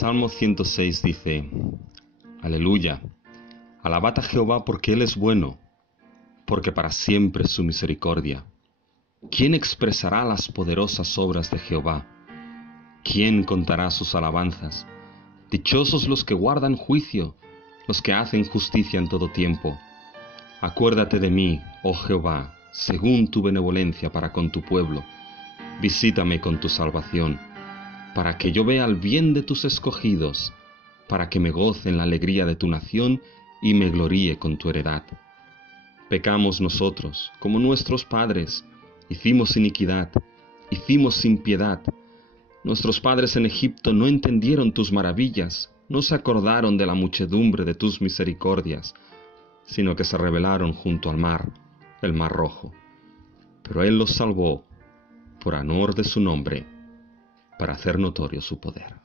Salmo 106 dice: Aleluya, alabad a Jehová porque Él es bueno, porque para siempre es su misericordia. ¿Quién expresará las poderosas obras de Jehová? ¿Quién contará sus alabanzas? Dichosos los que guardan juicio, los que hacen justicia en todo tiempo. Acuérdate de mí, oh Jehová, según tu benevolencia para con tu pueblo. Visítame con tu salvación, para que yo vea el bien de tus escogidos, para que me goce en la alegría de tu nación y me gloríe con tu heredad. Pecamos nosotros, como nuestros padres, hicimos iniquidad, hicimos impiedad. Nuestros padres en Egipto no entendieron tus maravillas, no se acordaron de la muchedumbre de tus misericordias, sino que se rebelaron junto al mar, el mar rojo. Pero Él los salvó por amor de su nombre, para hacer notorio su poder.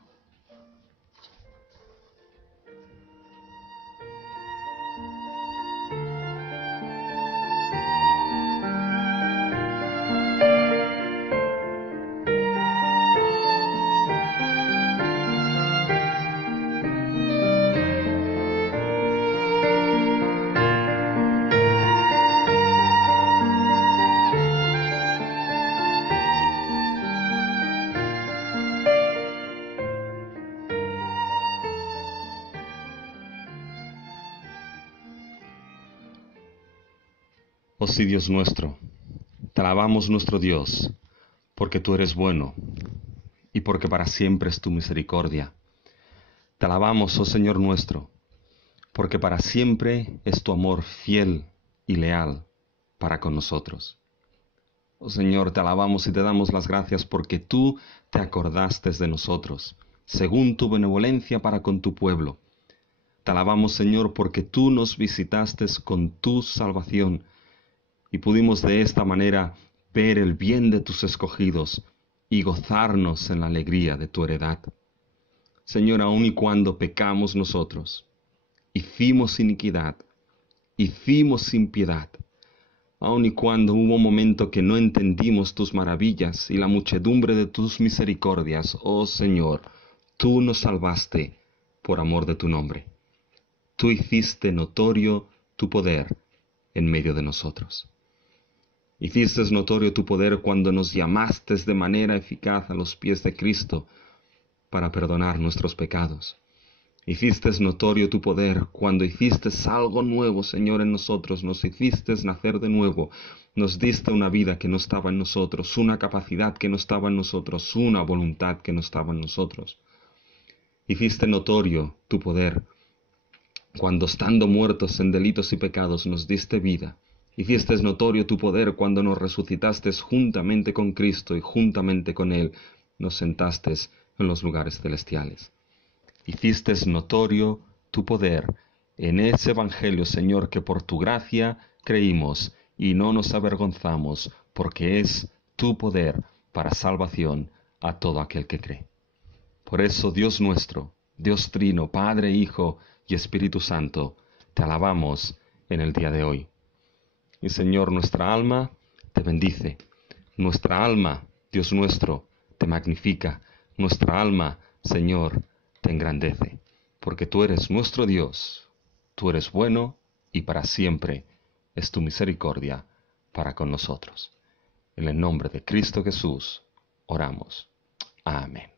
Oh sí, Dios nuestro, te alabamos nuestro Dios, porque tú eres bueno, y porque para siempre es tu misericordia. Te alabamos, oh Señor nuestro, porque para siempre es tu amor fiel y leal para con nosotros. Oh Señor, te alabamos y te damos las gracias porque tú te acordaste de nosotros, según tu benevolencia para con tu pueblo. Te alabamos, Señor, porque tú nos visitaste con tu salvación, y pudimos de esta manera ver el bien de tus escogidos y gozarnos en la alegría de tu heredad. Señor, aun y cuando pecamos nosotros, hicimos iniquidad, hicimos impiedad, aun y cuando hubo un momento que no entendimos tus maravillas y la muchedumbre de tus misericordias, oh Señor, tú nos salvaste por amor de tu nombre. Tú hiciste notorio tu poder en medio de nosotros. Hiciste notorio tu poder cuando nos llamaste de manera eficaz a los pies de Cristo para perdonar nuestros pecados. Hiciste notorio tu poder cuando hiciste algo nuevo, Señor, en nosotros. Nos hiciste nacer de nuevo. Nos diste una vida que no estaba en nosotros, una capacidad que no estaba en nosotros, una voluntad que no estaba en nosotros. Hiciste notorio tu poder cuando, estando muertos en delitos y pecados, nos diste vida. Hiciste notorio tu poder cuando nos resucitaste juntamente con Cristo y juntamente con Él nos sentaste en los lugares celestiales. Hiciste notorio tu poder en ese Evangelio, Señor, que por tu gracia creímos y no nos avergonzamos, porque es tu poder para salvación a todo aquel que cree. Por eso, Dios nuestro, Dios Trino, Padre, Hijo y Espíritu Santo, te alabamos en el día de hoy. Y Señor, nuestra alma te bendice. Nuestra alma, Dios nuestro, te magnifica. Nuestra alma, Señor, te engrandece. Porque tú eres nuestro Dios. Tú eres bueno y para siempre es tu misericordia para con nosotros. En el nombre de Cristo Jesús, oramos. Amén.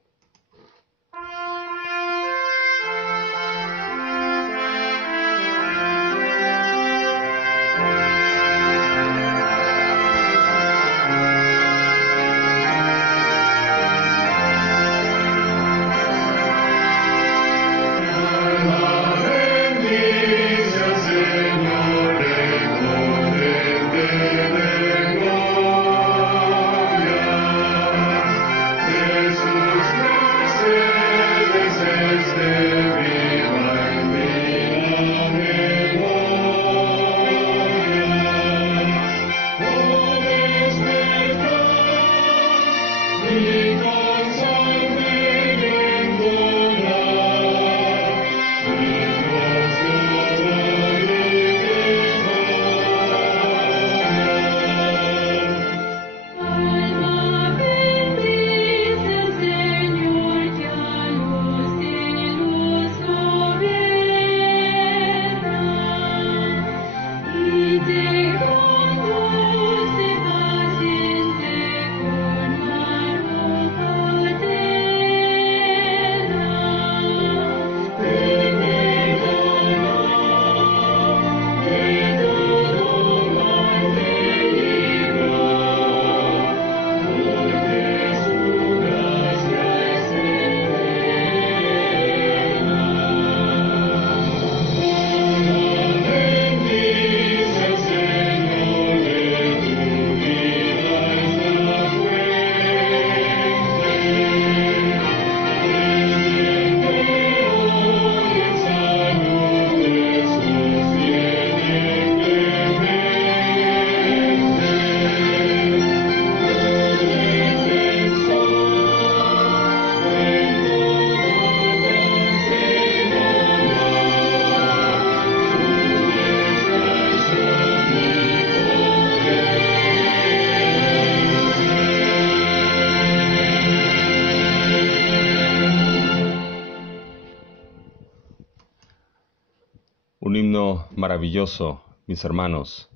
Un himno maravilloso, mis hermanos.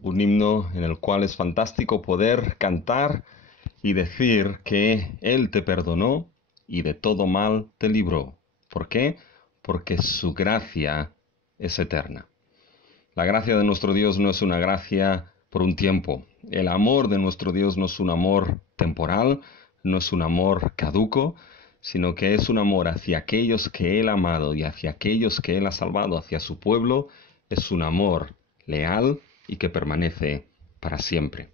Un himno en el cual es fantástico poder cantar y decir que Él te perdonó y de todo mal te libró. ¿Por qué? Porque su gracia es eterna. La gracia de nuestro Dios no es una gracia por un tiempo. El amor de nuestro Dios no es un amor temporal, no es un amor caduco, sino que es un amor hacia aquellos que Él ha amado y hacia aquellos que Él ha salvado, hacia su pueblo. Es un amor leal y que permanece para siempre.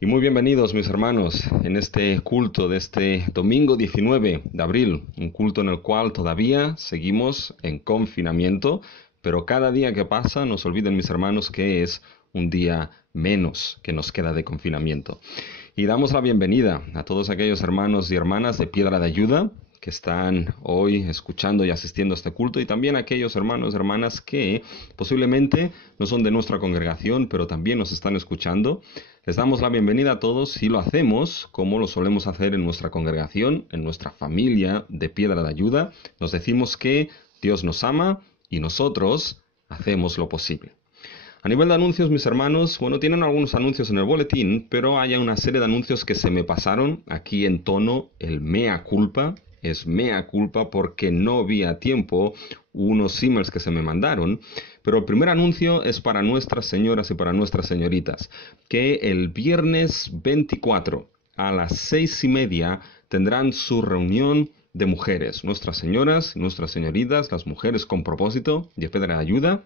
Y muy bienvenidos, mis hermanos, en este culto de este domingo 19 de abril, un culto en el cual todavía seguimos en confinamiento, pero cada día que pasa, no se olviden, mis hermanos, que es un día menos que nos queda de confinamiento. Y damos la bienvenida a todos aquellos hermanos y hermanas de Piedra de Ayuda que están hoy escuchando y asistiendo a este culto, y también a aquellos hermanos y hermanas que posiblemente no son de nuestra congregación, pero también nos están escuchando. Les damos la bienvenida a todos y lo hacemos como lo solemos hacer en nuestra congregación, en nuestra familia de Piedra de Ayuda. Nos decimos que Dios nos ama y nosotros hacemos lo posible. A nivel de anuncios, mis hermanos, tienen algunos anuncios en el boletín, pero hay una serie de anuncios que se me pasaron aquí en tono el mea culpa. Es mea culpa porque no vi a tiempo unos emails que se me mandaron. Pero el primer anuncio es para nuestras señoras y para nuestras señoritas, que el viernes 24 a las 6:30 tendrán su reunión de mujeres. Nuestras señoras, nuestras señoritas, las mujeres con propósito de Piedra de Ayuda.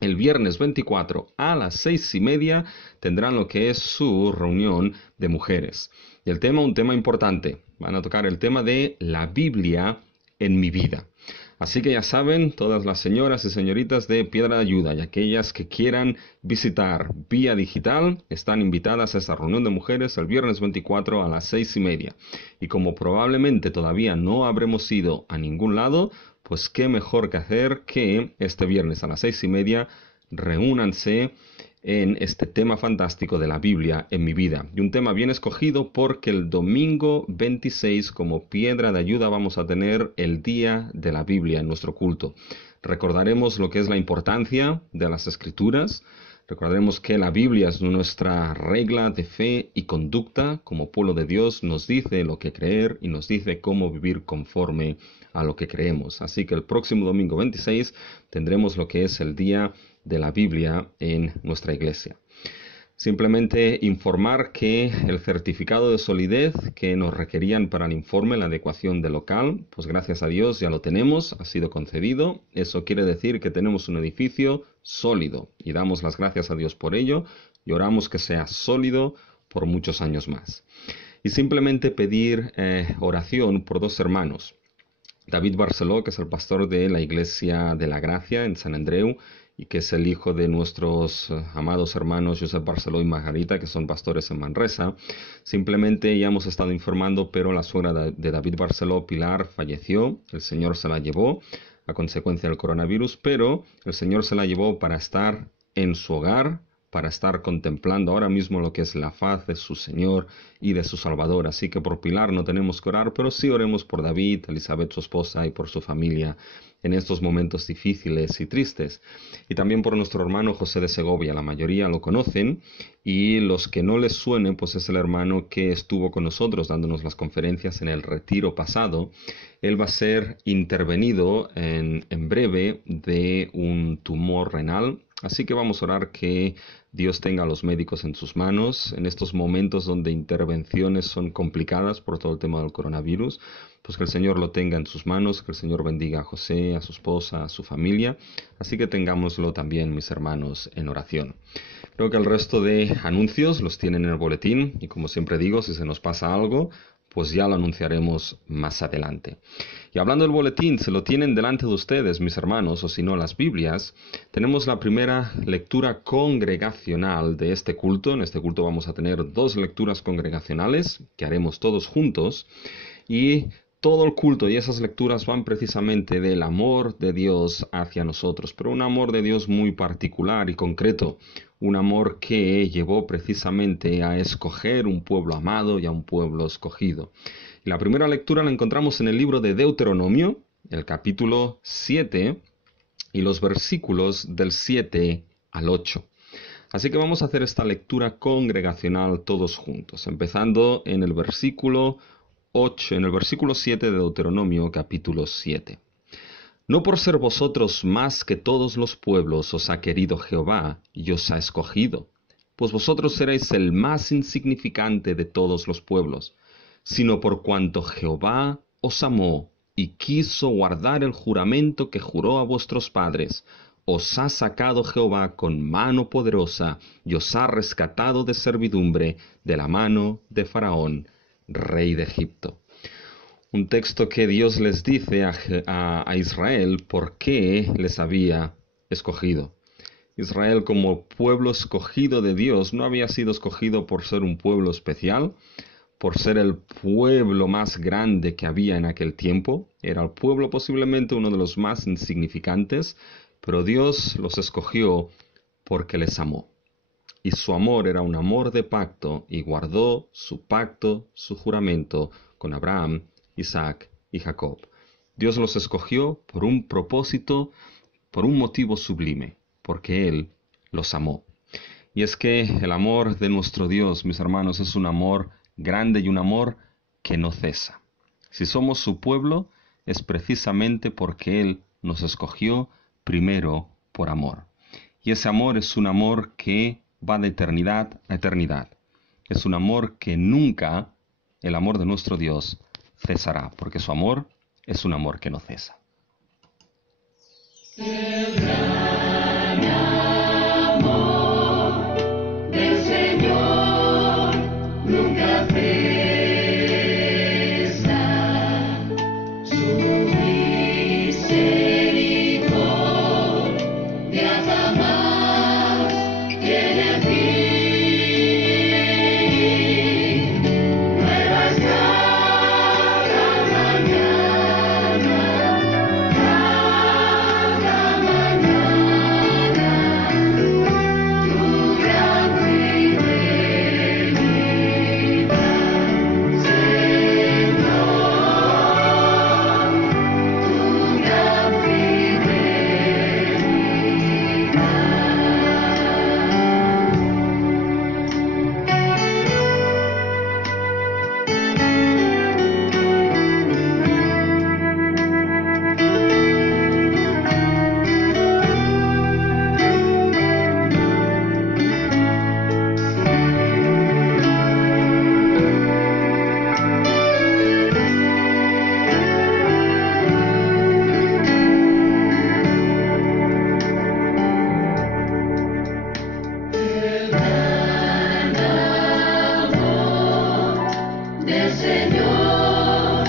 El viernes 24 a las 6:30 tendrán lo que es su reunión de mujeres. Y el tema, un tema importante. Van a tocar el tema de la Biblia en mi vida. Así que ya saben, todas las señoras y señoritas de Piedra de Ayuda y aquellas que quieran visitar vía digital están invitadas a esta reunión de mujeres el viernes 24 a las 6:30. Y como probablemente todavía no habremos ido a ningún lado, pues qué mejor que hacer que este viernes a las 6:30 reúnanse en este tema fantástico de la Biblia en mi vida. Y un tema bien escogido porque el domingo 26 como Piedra de Ayuda vamos a tener el Día de la Biblia en nuestro culto. Recordaremos lo que es la importancia de las Escrituras. Recordaremos que la Biblia es nuestra regla de fe y conducta. Como pueblo de Dios nos dice lo que creer y nos dice cómo vivir conforme a lo que creemos. Así que el próximo domingo 26 tendremos lo que es el Día de la Biblia en nuestra iglesia. Simplemente informar que el certificado de solidez que nos requerían para el informe, la adecuación del local, pues gracias a Dios ya lo tenemos, ha sido concedido. Eso quiere decir que tenemos un edificio sólido y damos las gracias a Dios por ello y oramos que sea sólido por muchos años más. Y simplemente pedir oración por dos hermanos. David Barceló, que es el pastor de la Iglesia de la Gracia en San Andreu, y que es el hijo de nuestros amados hermanos Josep Barceló y Margarita, que son pastores en Manresa. Simplemente ya hemos estado informando, pero la suegra de David Barceló, Pilar, falleció. El Señor se la llevó a consecuencia del coronavirus, pero el Señor se la llevó para estar en su hogar, para estar contemplando ahora mismo lo que es la faz de su Señor y de su Salvador. Así que por Pilar no tenemos que orar, pero sí oremos por David, Elizabeth, su esposa, y por su familia en estos momentos difíciles y tristes. Y también por nuestro hermano José de Segovia. La mayoría lo conocen, y los que no les suene, pues es el hermano que estuvo con nosotros dándonos las conferencias en el retiro pasado. Él va a ser intervenido en breve de un tumor renal. Así que vamos a orar que Dios tenga a los médicos en sus manos en estos momentos donde intervenciones son complicadas por todo el tema del coronavirus. Pues que el Señor lo tenga en sus manos, que el Señor bendiga a José, a su esposa, a su familia. Así que tengámoslo también, mis hermanos, en oración. Creo que el resto de anuncios los tienen en el boletín y, como siempre digo, si se nos pasa algo, pues ya lo anunciaremos más adelante. Y hablando del boletín, se lo tienen delante de ustedes, mis hermanos, o si no, las Biblias. Tenemos la primera lectura congregacional de este culto. En este culto vamos a tener 2 lecturas congregacionales que haremos todos juntos. Y todo el culto y esas lecturas van precisamente del amor de Dios hacia nosotros, pero un amor de Dios muy particular y concreto, un amor que llevó precisamente a escoger un pueblo amado y a un pueblo escogido. Y la primera lectura la encontramos en el libro de Deuteronomio, el capítulo 7, y los versículos del 7 al 8. Así que vamos a hacer esta lectura congregacional todos juntos, empezando en el versículo 8, en el versículo 7 de Deuteronomio capítulo 7. No por ser vosotros más que todos los pueblos os ha querido Jehová y os ha escogido, pues vosotros seréis el más insignificante de todos los pueblos, sino por cuanto Jehová os amó y quiso guardar el juramento que juró a vuestros padres. Os ha sacado Jehová con mano poderosa y os ha rescatado de servidumbre de la mano de Faraón, rey de Egipto. Un texto que Dios les dice a Israel por qué les había escogido. Israel, como pueblo escogido de Dios, no había sido escogido por ser un pueblo especial, por ser el pueblo más grande que había en aquel tiempo. Era el pueblo posiblemente uno de los más insignificantes, pero Dios los escogió porque les amó. Y su amor era un amor de pacto, y guardó su pacto, su juramento, con Abraham, Isaac y Jacob. Dios los escogió por un propósito, por un motivo sublime, porque Él los amó. Y es que el amor de nuestro Dios, mis hermanos, es un amor grande y un amor que no cesa. Si somos su pueblo, es precisamente porque Él nos escogió primero por amor. Y ese amor es un amor que va de eternidad a eternidad. Es un amor que nunca, el amor de nuestro Dios, cesará, porque su amor es un amor que no cesa. El gran amor del Señor nunca cesa, su misericordia jamás tiene fin. Nuevas cada mañana, tu gran fidelidad, Señor, tu gran El gran amor del Señor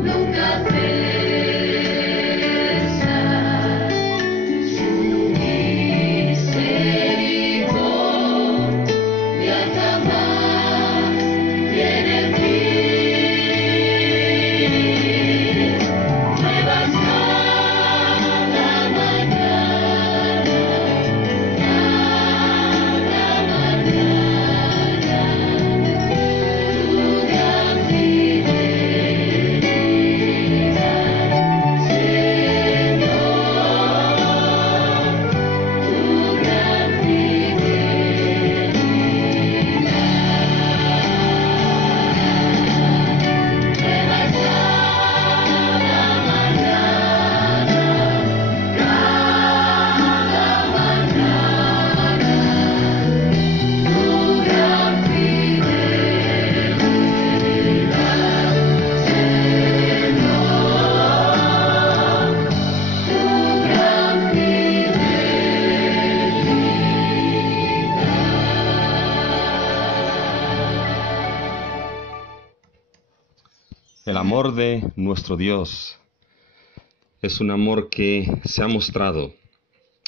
nunca cesa, su misericordia jamás tiene fin. Nuevas cada mañana, tu gran fidelidad, Señor, tu gran fidelidad. Nuevas cada mañana, tu gran fidelidad, Señor, tu gran El amor de nuestro Dios es un amor que se ha mostrado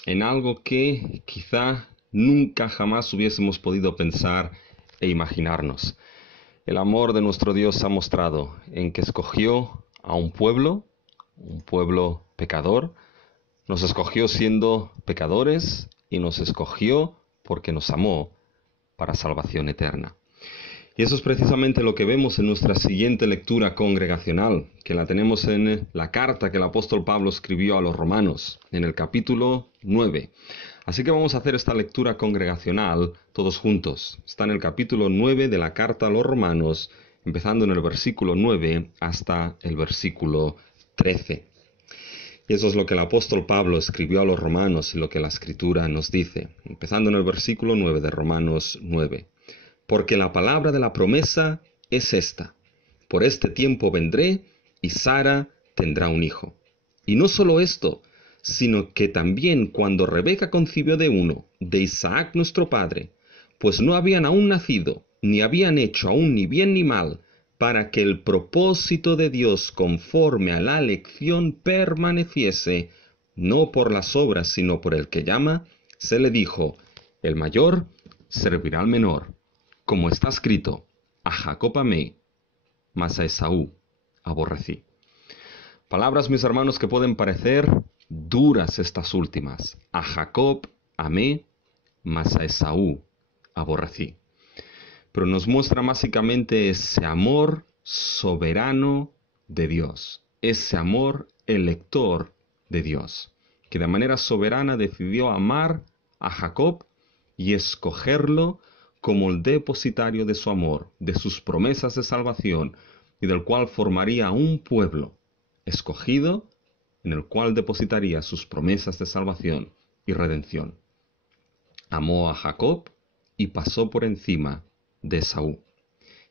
en algo que quizá nunca jamás hubiésemos podido pensar e imaginarnos. El amor de nuestro Dios se ha mostrado en que escogió a un pueblo pecador, nos escogió siendo pecadores y nos escogió porque nos amó para salvación eterna. Y eso es precisamente lo que vemos en nuestra siguiente lectura congregacional, que la tenemos en la carta que el apóstol Pablo escribió a los romanos, en el capítulo 9. Así que vamos a hacer esta lectura congregacional todos juntos. Está en el capítulo 9 de la carta a los romanos, empezando en el versículo 9 hasta el versículo 13. Y eso es lo que el apóstol Pablo escribió a los romanos y lo que la escritura nos dice, empezando en el versículo 9 de Romanos 9. Porque la palabra de la promesa es esta: por este tiempo vendré y Sara tendrá un hijo. Y no solo esto, sino que también cuando Rebeca concibió de uno, de Isaac nuestro padre, pues no habían aún nacido, ni habían hecho aún ni bien ni mal, para que el propósito de Dios conforme a la elección permaneciese, no por las obras sino por el que llama, se le dijo: el mayor servirá al menor. Como está escrito: a Jacob amé, mas a Esaú aborrecí. Palabras, mis hermanos, que pueden parecer duras estas últimas. A Jacob amé, mas a Esaú aborrecí. Pero nos muestra básicamente ese amor soberano de Dios, ese amor elector de Dios, que de manera soberana decidió amar a Jacob y escogerlo como el depositario de su amor, de sus promesas de salvación, y del cual formaría un pueblo escogido en el cual depositaría sus promesas de salvación y redención. Amó a Jacob y pasó por encima de Esaú.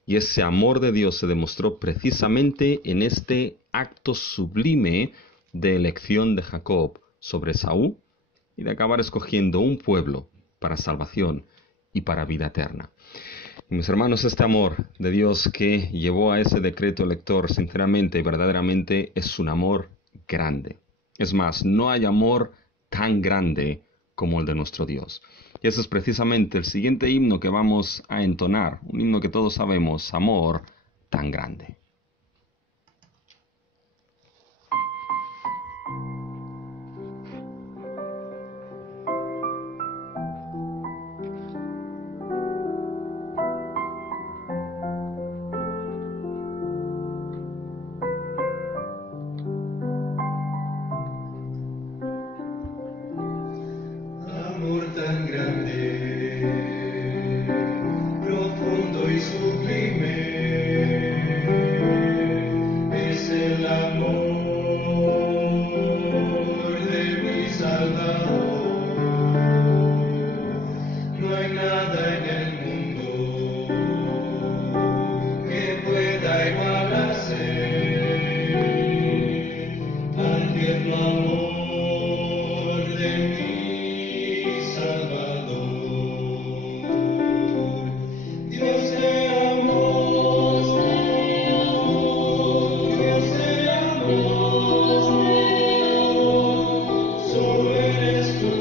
Y ese amor de Dios se demostró precisamente en este acto sublime de elección de Jacob sobre Esaú y de acabar escogiendo un pueblo para salvación y para vida eterna. Y mis hermanos, este amor de Dios que llevó a ese decreto elector, sinceramente y verdaderamente, es un amor grande. Es más, no hay amor tan grande como el de nuestro Dios. Y ese es precisamente el siguiente himno que vamos a entonar, un himno que todos sabemos: amor tan grande. Amor tan grande, profundo y sublime, es el amor de mi Salvador. No hay nada en el mundo que pueda igualarse al tierno amor de mi Salvador. Dios te amó, Dios te amó, solo eres tú,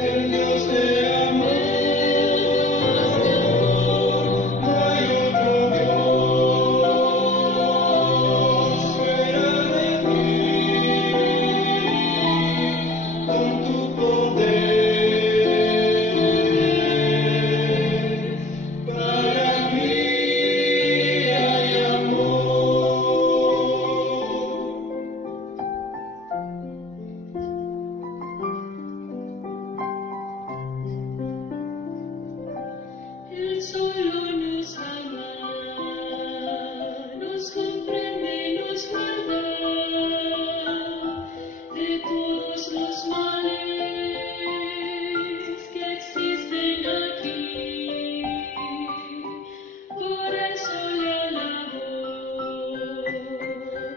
el Dios te amó. No hay otro Dios fuera de ti, con tu poder. Para mí hay amor. Él solo nos ama, nos comprende y nos guarda de todos los males que existen aquí. Por eso le alabo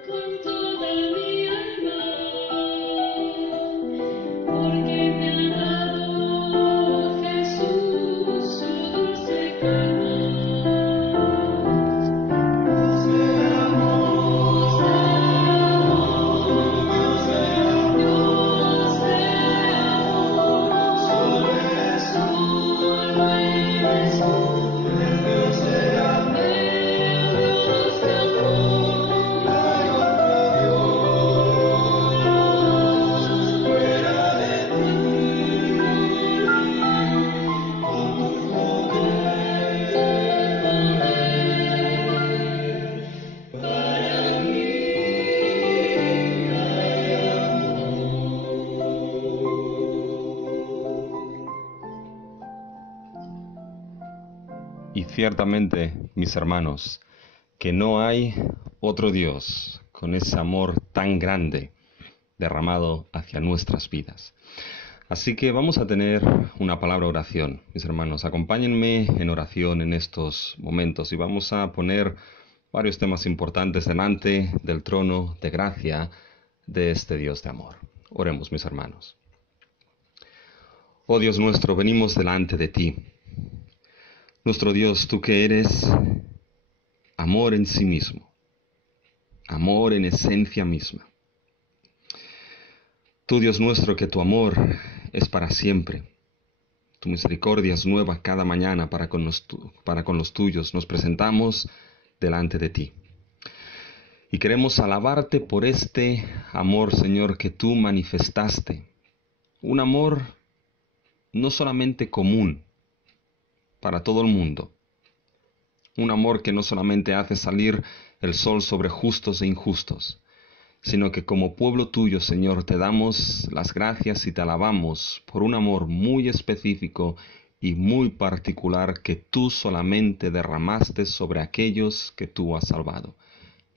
con toda mi alma, porque me ha dado Jesús su dulce calma. Dios te amó, Dios te amó, solo eres tú, el Dios te amó. No hay otro Dios fuera de ti, ciertamente, mis hermanos, que no hay otro Dios con ese amor tan grande derramado hacia nuestras vidas. Así que vamos a tener una palabra oración, mis hermanos. Acompáñenme en oración en estos momentos y vamos a poner varios temas importantes delante del trono de gracia de este Dios de amor. Oremos, mis hermanos. Oh Dios nuestro, venimos delante de ti. Nuestro Dios, tú que eres amor en sí mismo, amor en esencia misma. Tú, Dios nuestro, que tu amor es para siempre. Tu misericordia es nueva cada mañana para con los tuyos. Nos presentamos delante de ti. Y queremos alabarte por este amor, Señor, que tú manifestaste. Un amor no solamente común para todo el mundo. Un amor que no solamente hace salir el sol sobre justos e injustos, sino que como pueblo tuyo, Señor, te damos las gracias y te alabamos por un amor muy específico y muy particular que tú solamente derramaste sobre aquellos que tú has salvado.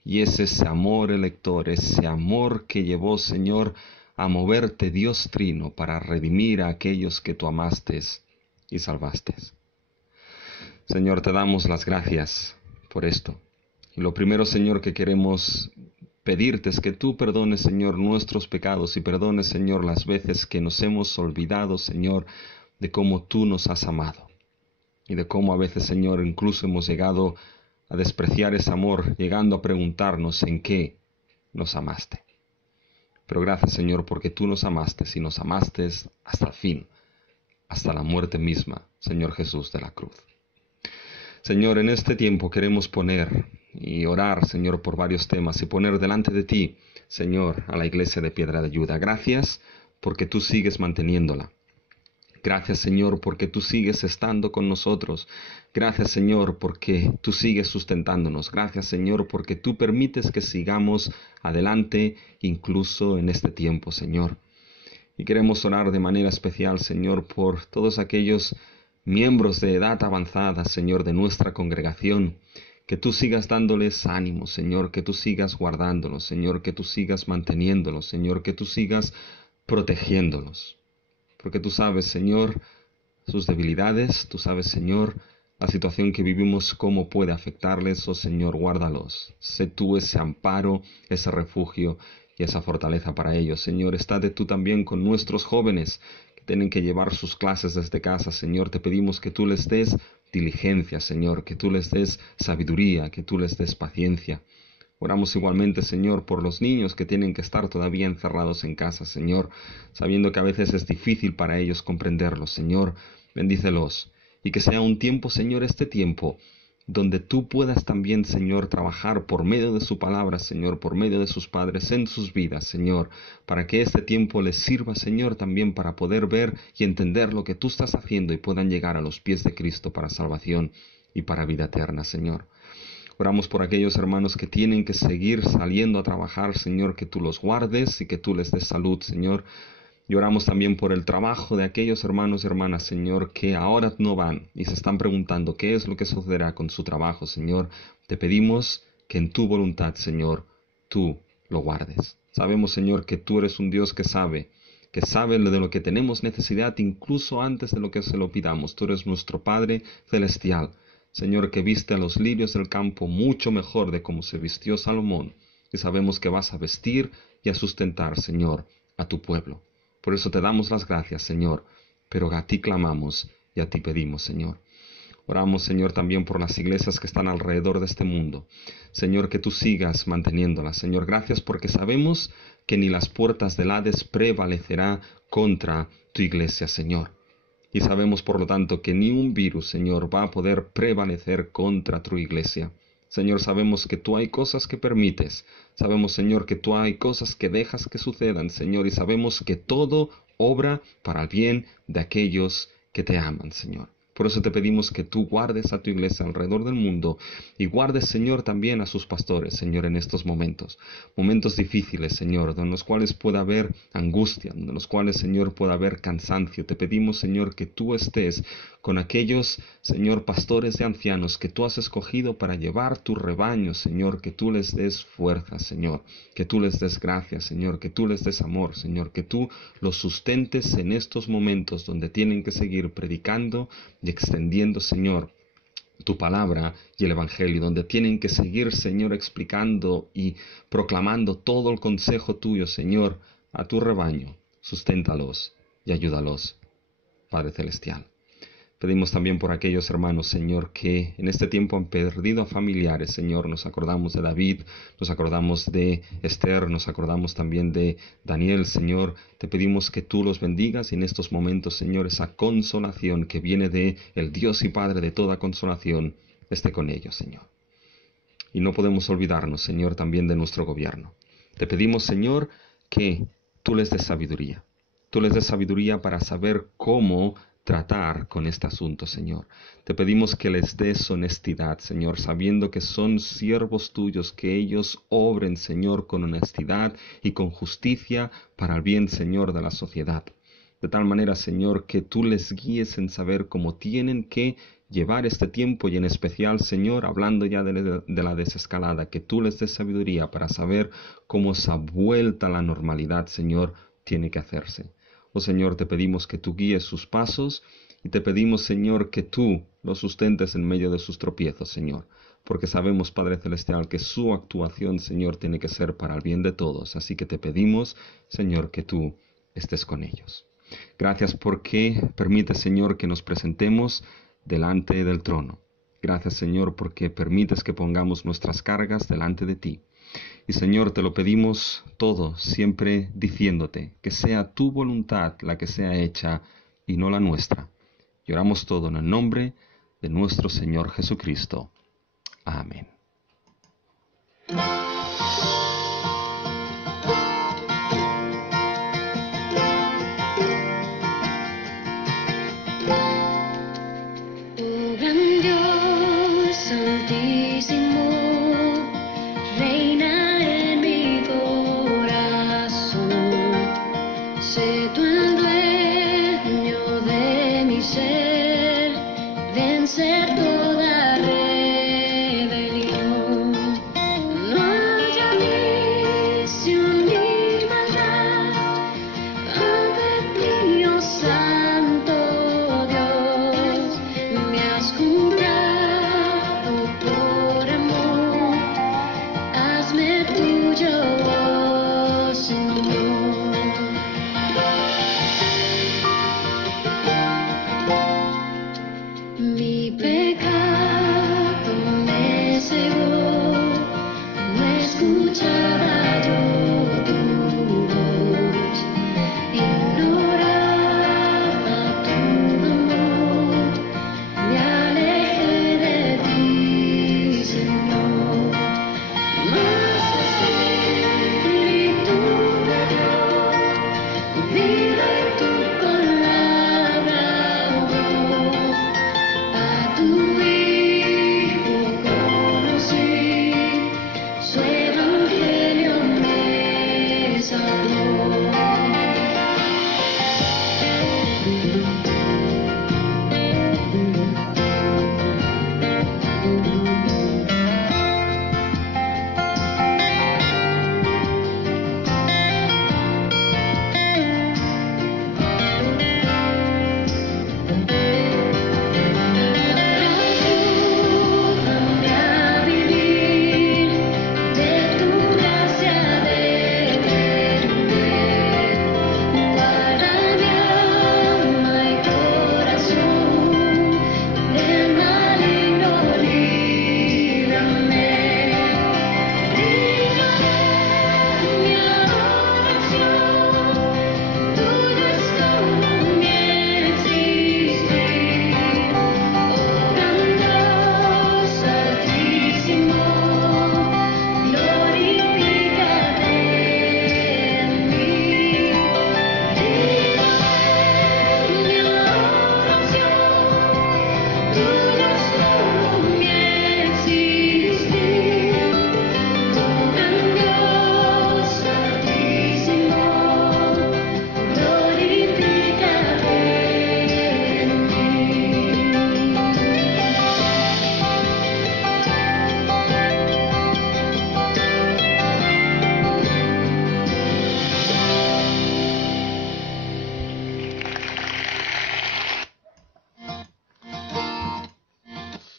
Y es ese amor elector, ese amor que llevó, Señor, a moverte, Dios Trino, para redimir a aquellos que tú amaste y salvaste. Señor, te damos las gracias por esto. Y lo primero, Señor, que queremos pedirte es que tú perdones, Señor, nuestros pecados y perdones, Señor, las veces que nos hemos olvidado, Señor, de cómo tú nos has amado. Y de cómo a veces, Señor, incluso hemos llegado a despreciar ese amor, llegando a preguntarnos en qué nos amaste. Pero gracias, Señor, porque tú nos amaste y nos amaste hasta el fin, hasta la muerte misma, Señor Jesús de la cruz. Señor, en este tiempo queremos poner y orar, Señor, por varios temas y poner delante de ti, Señor, a la iglesia de Piedra de Ayuda. Gracias porque tú sigues manteniéndola. Gracias, Señor, porque tú sigues estando con nosotros. Gracias, Señor, porque tú sigues sustentándonos. Gracias, Señor, porque tú permites que sigamos adelante incluso en este tiempo, Señor. Y queremos orar de manera especial, Señor, por todos aquellos miembros de edad avanzada, Señor, de nuestra congregación, que tú sigas dándoles ánimo, Señor, que tú sigas guardándolos, Señor, que tú sigas manteniéndolos, Señor, que tú sigas protegiéndolos. Porque tú sabes, Señor, sus debilidades, tú sabes, Señor, la situación que vivimos, cómo puede afectarles, oh Señor, guárdalos. Sé tú ese amparo, ese refugio y esa fortaleza para ellos. Señor, estate tú también con nuestros jóvenes, tienen que llevar sus clases desde casa, Señor. Te pedimos que tú les des diligencia, Señor, que tú les des sabiduría, que tú les des paciencia. Oramos igualmente, Señor, por los niños que tienen que estar todavía encerrados en casa, Señor, sabiendo que a veces es difícil para ellos comprenderlo, Señor. Bendícelos. Y que sea un tiempo, Señor, este tiempo, donde tú puedas también, Señor, trabajar por medio de su palabra, Señor, por medio de sus padres en sus vidas, Señor, para que este tiempo les sirva, Señor, también para poder ver y entender lo que tú estás haciendo y puedan llegar a los pies de Cristo para salvación y para vida eterna, Señor. Oramos por aquellos hermanos que tienen que seguir saliendo a trabajar, Señor, que tú los guardes y que tú les des salud, Señor. Y oramos también por el trabajo de aquellos hermanos y hermanas, Señor, que ahora no van y se están preguntando qué es lo que sucederá con su trabajo, Señor. Te pedimos que en tu voluntad, Señor, tú lo guardes. Sabemos, Señor, que tú eres un Dios que sabe de lo que tenemos necesidad incluso antes de lo que se lo pidamos. Tú eres nuestro Padre celestial, Señor, que viste a los lirios del campo mucho mejor de cómo se vistió Salomón. Y sabemos que vas a vestir y a sustentar, Señor, a tu pueblo. Por eso te damos las gracias, Señor, pero a ti clamamos y a ti pedimos, Señor. Oramos, Señor, también por las iglesias que están alrededor de este mundo. Señor, que tú sigas manteniéndolas. Señor, gracias porque sabemos que ni las puertas del Hades prevalecerá contra tu iglesia, Señor. Y sabemos, por lo tanto, que ni un virus, Señor, va a poder prevalecer contra tu iglesia. Señor, sabemos que tú hay cosas que permites. Sabemos, Señor, que tú hay cosas que dejas que sucedan, Señor. Y sabemos que todo obra para el bien de aquellos que te aman, Señor. Por eso te pedimos que tú guardes a tu iglesia alrededor del mundo y guardes, Señor, también a sus pastores, Señor, en estos momentos. Momentos difíciles, Señor, en los cuales pueda haber angustia, en los cuales, Señor, pueda haber cansancio. Te pedimos, Señor, que tú estés con aquellos, Señor, pastores y ancianos que tú has escogido para llevar tu rebaño, Señor, que tú les des fuerza, Señor, que tú les des gracia, Señor, que tú les des amor, Señor, que tú los sustentes en estos momentos donde tienen que seguir predicando y extendiendo, Señor, tu palabra y el Evangelio, donde tienen que seguir, Señor, explicando y proclamando todo el consejo tuyo, Señor, a tu rebaño. Susténtalos y ayúdalos, Padre Celestial. Pedimos también por aquellos hermanos, Señor, que en este tiempo han perdido a familiares, Señor. Nos acordamos de David, nos acordamos de Esther, nos acordamos también de Daniel, Señor. Te pedimos que tú los bendigas y en estos momentos, Señor, esa consolación que viene de el Dios y Padre de toda consolación, esté con ellos, Señor. Y no podemos olvidarnos, Señor, también de nuestro gobierno. Te pedimos, Señor, que tú les des sabiduría. Tú les des sabiduría para saber cómo tratar con este asunto, Señor. Te pedimos que les des honestidad, Señor, sabiendo que son siervos tuyos, que ellos obren, Señor, con honestidad y con justicia para el bien, Señor, de la sociedad. De tal manera, Señor, que tú les guíes en saber cómo tienen que llevar este tiempo y en especial, Señor, hablando ya de la desescalada, que tú les des sabiduría para saber cómo esa vuelta a la normalidad, Señor, tiene que hacerse. Oh Señor, te pedimos que tú guíes sus pasos y te pedimos, Señor, que tú los sustentes en medio de sus tropiezos, Señor, porque sabemos, Padre Celestial, que su actuación, Señor, tiene que ser para el bien de todos. Así que te pedimos, Señor, que tú estés con ellos. Gracias porque permite, Señor, que nos presentemos delante del trono. Gracias, Señor, porque permites que pongamos nuestras cargas delante de ti. Y, Señor, te lo pedimos todo, siempre diciéndote que sea tu voluntad la que sea hecha y no la nuestra. Y oramos todo en el nombre de nuestro Señor Jesucristo. Amén. Oh gran Dios santísimo, reina en mi corazón, sé tú el dueño de mi ser, vencer toda rebelión.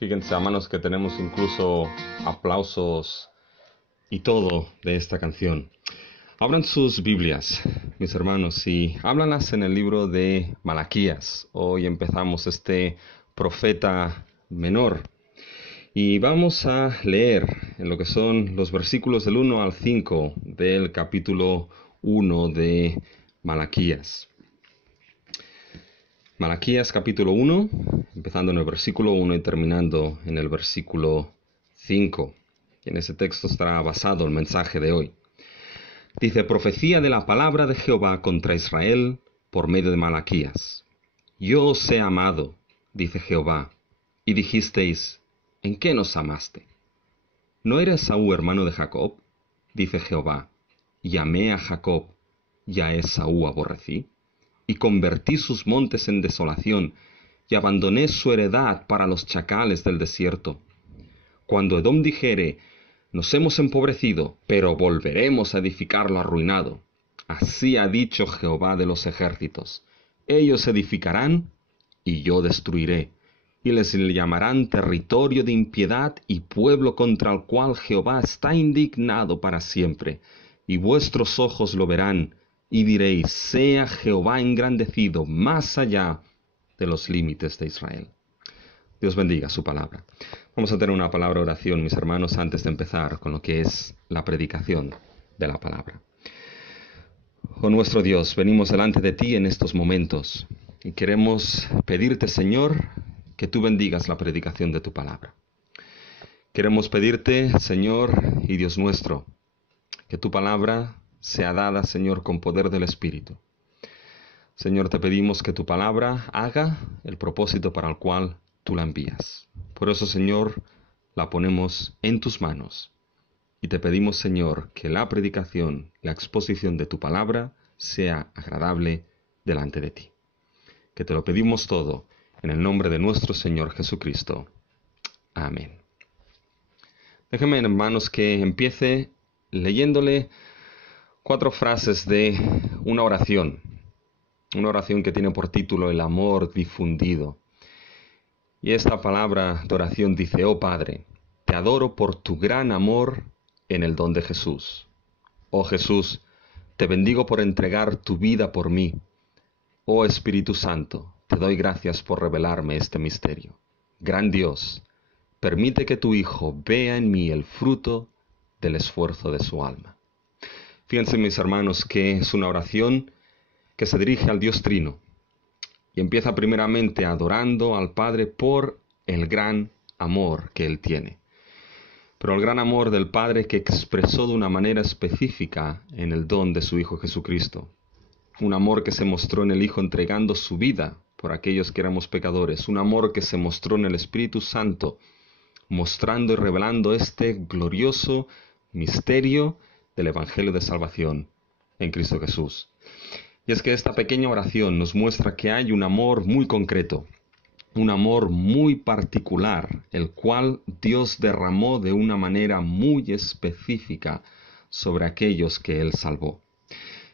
Fíjense, hermanos, que tenemos incluso aplausos y todo de esta canción. Abran sus Biblias, mis hermanos, y háblalas en el libro de Malaquías. Hoy empezamos este profeta menor. Y vamos a leer en lo que son los versículos del 1 al 5 del capítulo 1 de Malaquías. Malaquías capítulo 1, empezando en el versículo 1 y terminando en el versículo 5. Y en ese texto estará basado el mensaje de hoy. Dice: profecía de la palabra de Jehová contra Israel por medio de Malaquías. Yo os he amado, dice Jehová, y dijisteis: ¿en qué nos amaste? ¿No era Esaú hermano de Jacob? Dice Jehová: y amé a Jacob, y a Esaú aborrecí, y convertí sus montes en desolación, y abandoné su heredad para los chacales del desierto. Cuando Edom dijere: nos hemos empobrecido, pero volveremos a edificar lo arruinado, así ha dicho Jehová de los ejércitos: ellos edificarán, y yo destruiré, y les llamarán territorio de impiedad y pueblo contra el cual Jehová está indignado para siempre. Y vuestros ojos lo verán, y diréis: sea Jehová engrandecido más allá de los límites de Israel. Dios bendiga su palabra. Vamos a tener una palabra de oración, mis hermanos, antes de empezar con lo que es la predicación de la palabra. Oh nuestro Dios, venimos delante de ti en estos momentos y queremos pedirte, Señor, que tú bendigas la predicación de tu palabra. Queremos pedirte, Señor y Dios nuestro, que tu palabra sea dada, Señor, con poder del Espíritu. Señor, te pedimos que tu palabra haga el propósito para el cual tú la envías. Por eso, Señor, la ponemos en tus manos. Y te pedimos, Señor, que la predicación, la exposición de tu palabra sea agradable delante de ti. Que te lo pedimos todo en el nombre de nuestro Señor Jesucristo. Amén. Déjenme, hermanos, que empiece leyéndole 4 frases de una oración que tiene por título El amor difundido. Y esta palabra de oración dice: oh Padre, te adoro por tu gran amor en el don de Jesús. Oh Jesús, te bendigo por entregar tu vida por mí. Oh Espíritu Santo, te doy gracias por revelarme este misterio. Gran Dios, permite que tu Hijo vea en mí el fruto del esfuerzo de su alma. Fíjense, mis hermanos, que es una oración que se dirige al Dios Trino y empieza primeramente adorando al Padre por el gran amor que Él tiene. Pero el gran amor del Padre que expresó de una manera específica en el don de su Hijo Jesucristo. Un amor que se mostró en el Hijo entregando su vida por aquellos que éramos pecadores. Un amor que se mostró en el Espíritu Santo, mostrando y revelando este glorioso misterio del Evangelio de Salvación en Cristo Jesús. Y es que esta pequeña oración nos muestra que hay un amor muy concreto, un amor muy particular, el cual Dios derramó de una manera muy específica sobre aquellos que Él salvó.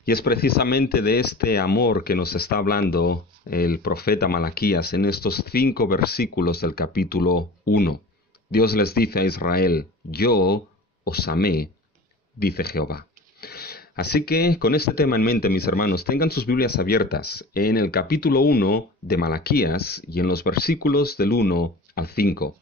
Y es precisamente de este amor que nos está hablando el profeta Malaquías en estos 5 versículos del capítulo 1. Dios les dice a Israel: yo os amé, dice Jehová. Así que, con este tema en mente, mis hermanos, tengan sus Biblias abiertas en el capítulo 1 de Malaquías y en los versículos del 1 al 5.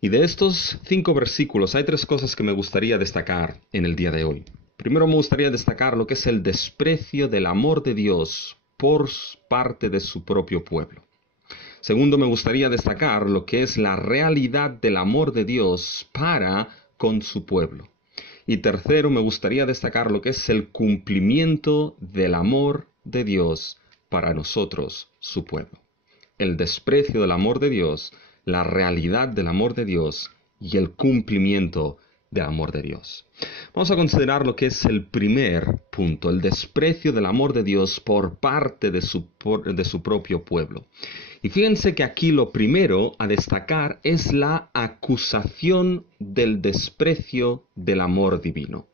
Y de estos 5 versículos hay 3 cosas que me gustaría destacar en el día de hoy. Primero me gustaría destacar lo que es el desprecio del amor de Dios por parte de su propio pueblo. Segundo, me gustaría destacar lo que es la realidad del amor de Dios para con su pueblo. Y tercero, me gustaría destacar lo que es el cumplimiento del amor de Dios para nosotros, su pueblo. El desprecio del amor de Dios, la realidad del amor de Dios y el cumplimiento del amor de Dios. Vamos a considerar lo que es el primer punto, el desprecio del amor de Dios por parte de su propio pueblo. Y fíjense que aquí lo primero a destacar es la acusación del desprecio del amor divino.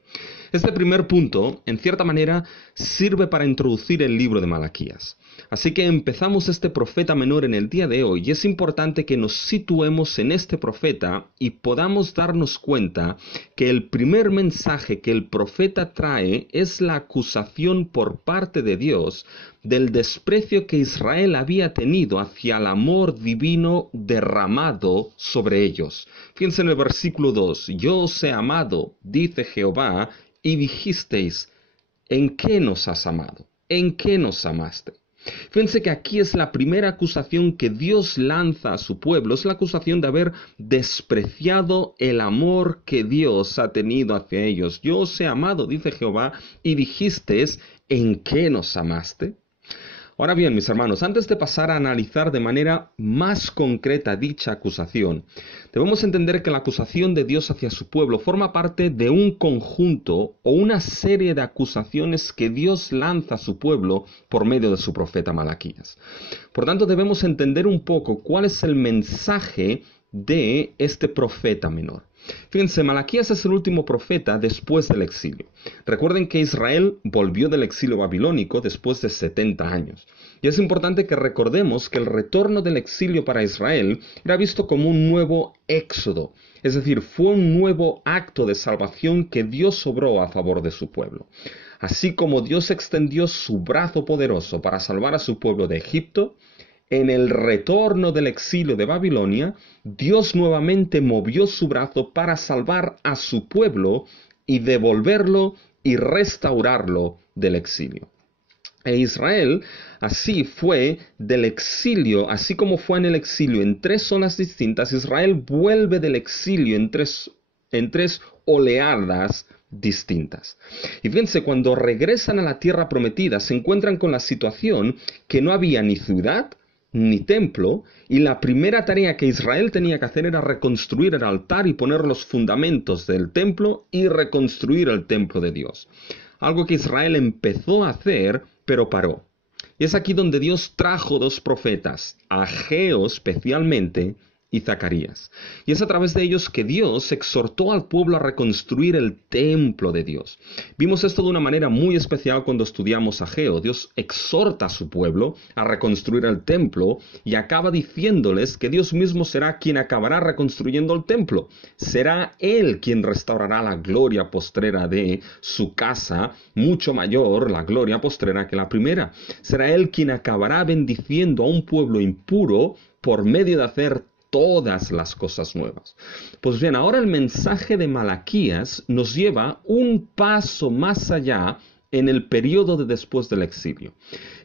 Este primer punto, en cierta manera, sirve para introducir el libro de Malaquías. Así que empezamos este profeta menor en el día de hoy y es importante que nos situemos en este profeta y podamos darnos cuenta que el primer mensaje que el profeta trae es la acusación por parte de Dios del desprecio que Israel había tenido hacia el amor divino derramado sobre ellos. Fíjense en el versículo 2, yo os he amado, dice Jehová, y dijisteis, ¿en qué nos has amado? ¿En qué nos amaste? Fíjense que aquí es la primera acusación que Dios lanza a su pueblo, es la acusación de haber despreciado el amor que Dios ha tenido hacia ellos. Yo os he amado, dice Jehová, y dijisteis, ¿en qué nos amaste? Ahora bien, mis hermanos, antes de pasar a analizar de manera más concreta dicha acusación, debemos entender que la acusación de Dios hacia su pueblo forma parte de un conjunto o una serie de acusaciones que Dios lanza a su pueblo por medio de su profeta Malaquías. Por tanto, debemos entender un poco cuál es el mensaje de este profeta menor. Fíjense, Malaquías es el último profeta después del exilio. Recuerden que Israel volvió del exilio babilónico después de 70 años. Y es importante que recordemos que el retorno del exilio para Israel era visto como un nuevo éxodo. Es decir, fue un nuevo acto de salvación que Dios obró a favor de su pueblo. Así como Dios extendió su brazo poderoso para salvar a su pueblo de Egipto, en el retorno del exilio de Babilonia, Dios nuevamente movió su brazo para salvar a su pueblo y devolverlo y restaurarlo del exilio. E Israel así fue del exilio, así como fue en el exilio en 3 zonas distintas, Israel vuelve del exilio en tres oleadas distintas. Y fíjense, cuando regresan a la tierra prometida, se encuentran con la situación que no había ni ciudad, ni templo, y la primera tarea que Israel tenía que hacer era reconstruir el altar y poner los fundamentos del templo y reconstruir el templo de Dios. Algo que Israel empezó a hacer, pero paró. Y es aquí donde Dios trajo 2 profetas, Ageo especialmente, y Zacarías. Y es a través de ellos que Dios exhortó al pueblo a reconstruir el templo de Dios. Vimos esto de una manera muy especial cuando estudiamos Ageo. Dios exhorta a su pueblo a reconstruir el templo y acaba diciéndoles que Dios mismo será quien acabará reconstruyendo el templo. Será Él quien restaurará la gloria postrera de su casa, mucho mayor la gloria postrera que la primera. Será Él quien acabará bendiciendo a un pueblo impuro por medio de hacer todas las cosas nuevas. Pues bien, ahora el mensaje de Malaquías nos lleva un paso más allá en el periodo de después del exilio.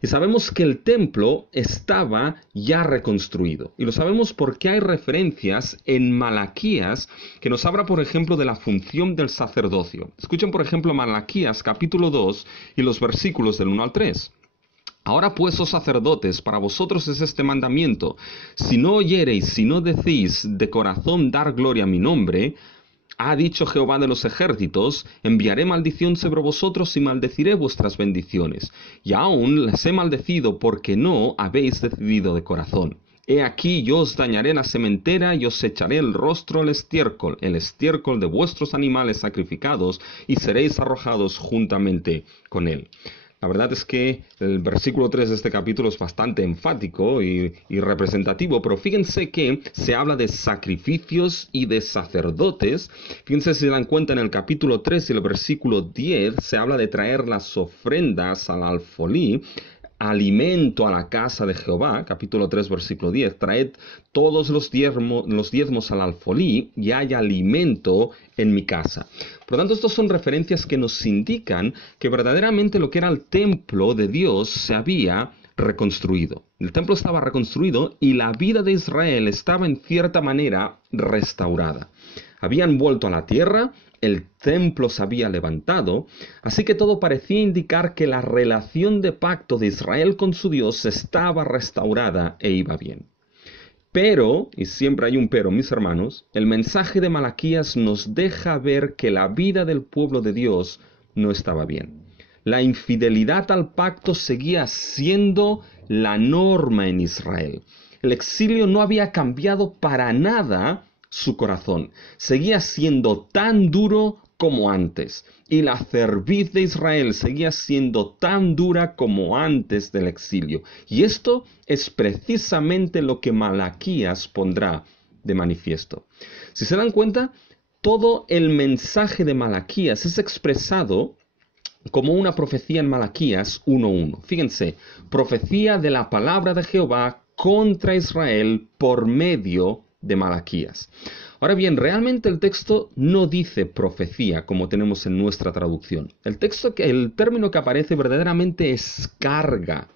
Y sabemos que el templo estaba ya reconstruido. Y lo sabemos porque hay referencias en Malaquías que nos habla, por ejemplo, de la función del sacerdocio. Escuchen, por ejemplo, Malaquías capítulo 2 y los versículos del 1 al 3. Ahora pues, oh sacerdotes, para vosotros es este mandamiento: si no oyereis, si no decís de corazón dar gloria a mi nombre, ha dicho Jehová de los ejércitos, enviaré maldición sobre vosotros y maldeciré vuestras bendiciones. Y aún les he maldecido porque no habéis decidido de corazón. He aquí yo os dañaré la sementera y os echaré el rostro el estiércol de vuestros animales sacrificados, y seréis arrojados juntamente con él. La verdad es que el versículo 3 de este capítulo es bastante enfático y representativo, pero fíjense que se habla de sacrificios y de sacerdotes. Fíjense, si se dan cuenta, en el capítulo 3 y el versículo 10 se habla de traer las ofrendas al alfolí, alimento a la casa de Jehová, capítulo 3, versículo 10, traed todos los diezmos al alfolí y hay alimento en mi casa. Por lo tanto, estas son referencias que nos indican que verdaderamente lo que era el templo de Dios se había reconstruido. El templo estaba reconstruido y la vida de Israel estaba en cierta manera restaurada. Habían vuelto a la tierra, el templo se había levantado, así que todo parecía indicar que la relación de pacto de Israel con su Dios estaba restaurada e iba bien. Pero, y siempre hay un pero, mis hermanos, el mensaje de Malaquías nos deja ver que la vida del pueblo de Dios no estaba bien. La infidelidad al pacto seguía siendo la norma en Israel. El exilio no había cambiado para nada su corazón. Seguía siendo tan duro, como antes, y la cerviz de Israel seguía siendo tan dura como antes del exilio. Y esto es precisamente lo que Malaquías pondrá de manifiesto. Si se dan cuenta, todo el mensaje de Malaquías es expresado como una profecía en Malaquías 1:1. Fíjense, profecía de la palabra de Jehová contra Israel por medio de Malaquías. Ahora bien, realmente el texto no dice profecía como tenemos en nuestra traducción. El término que aparece verdaderamente es carga.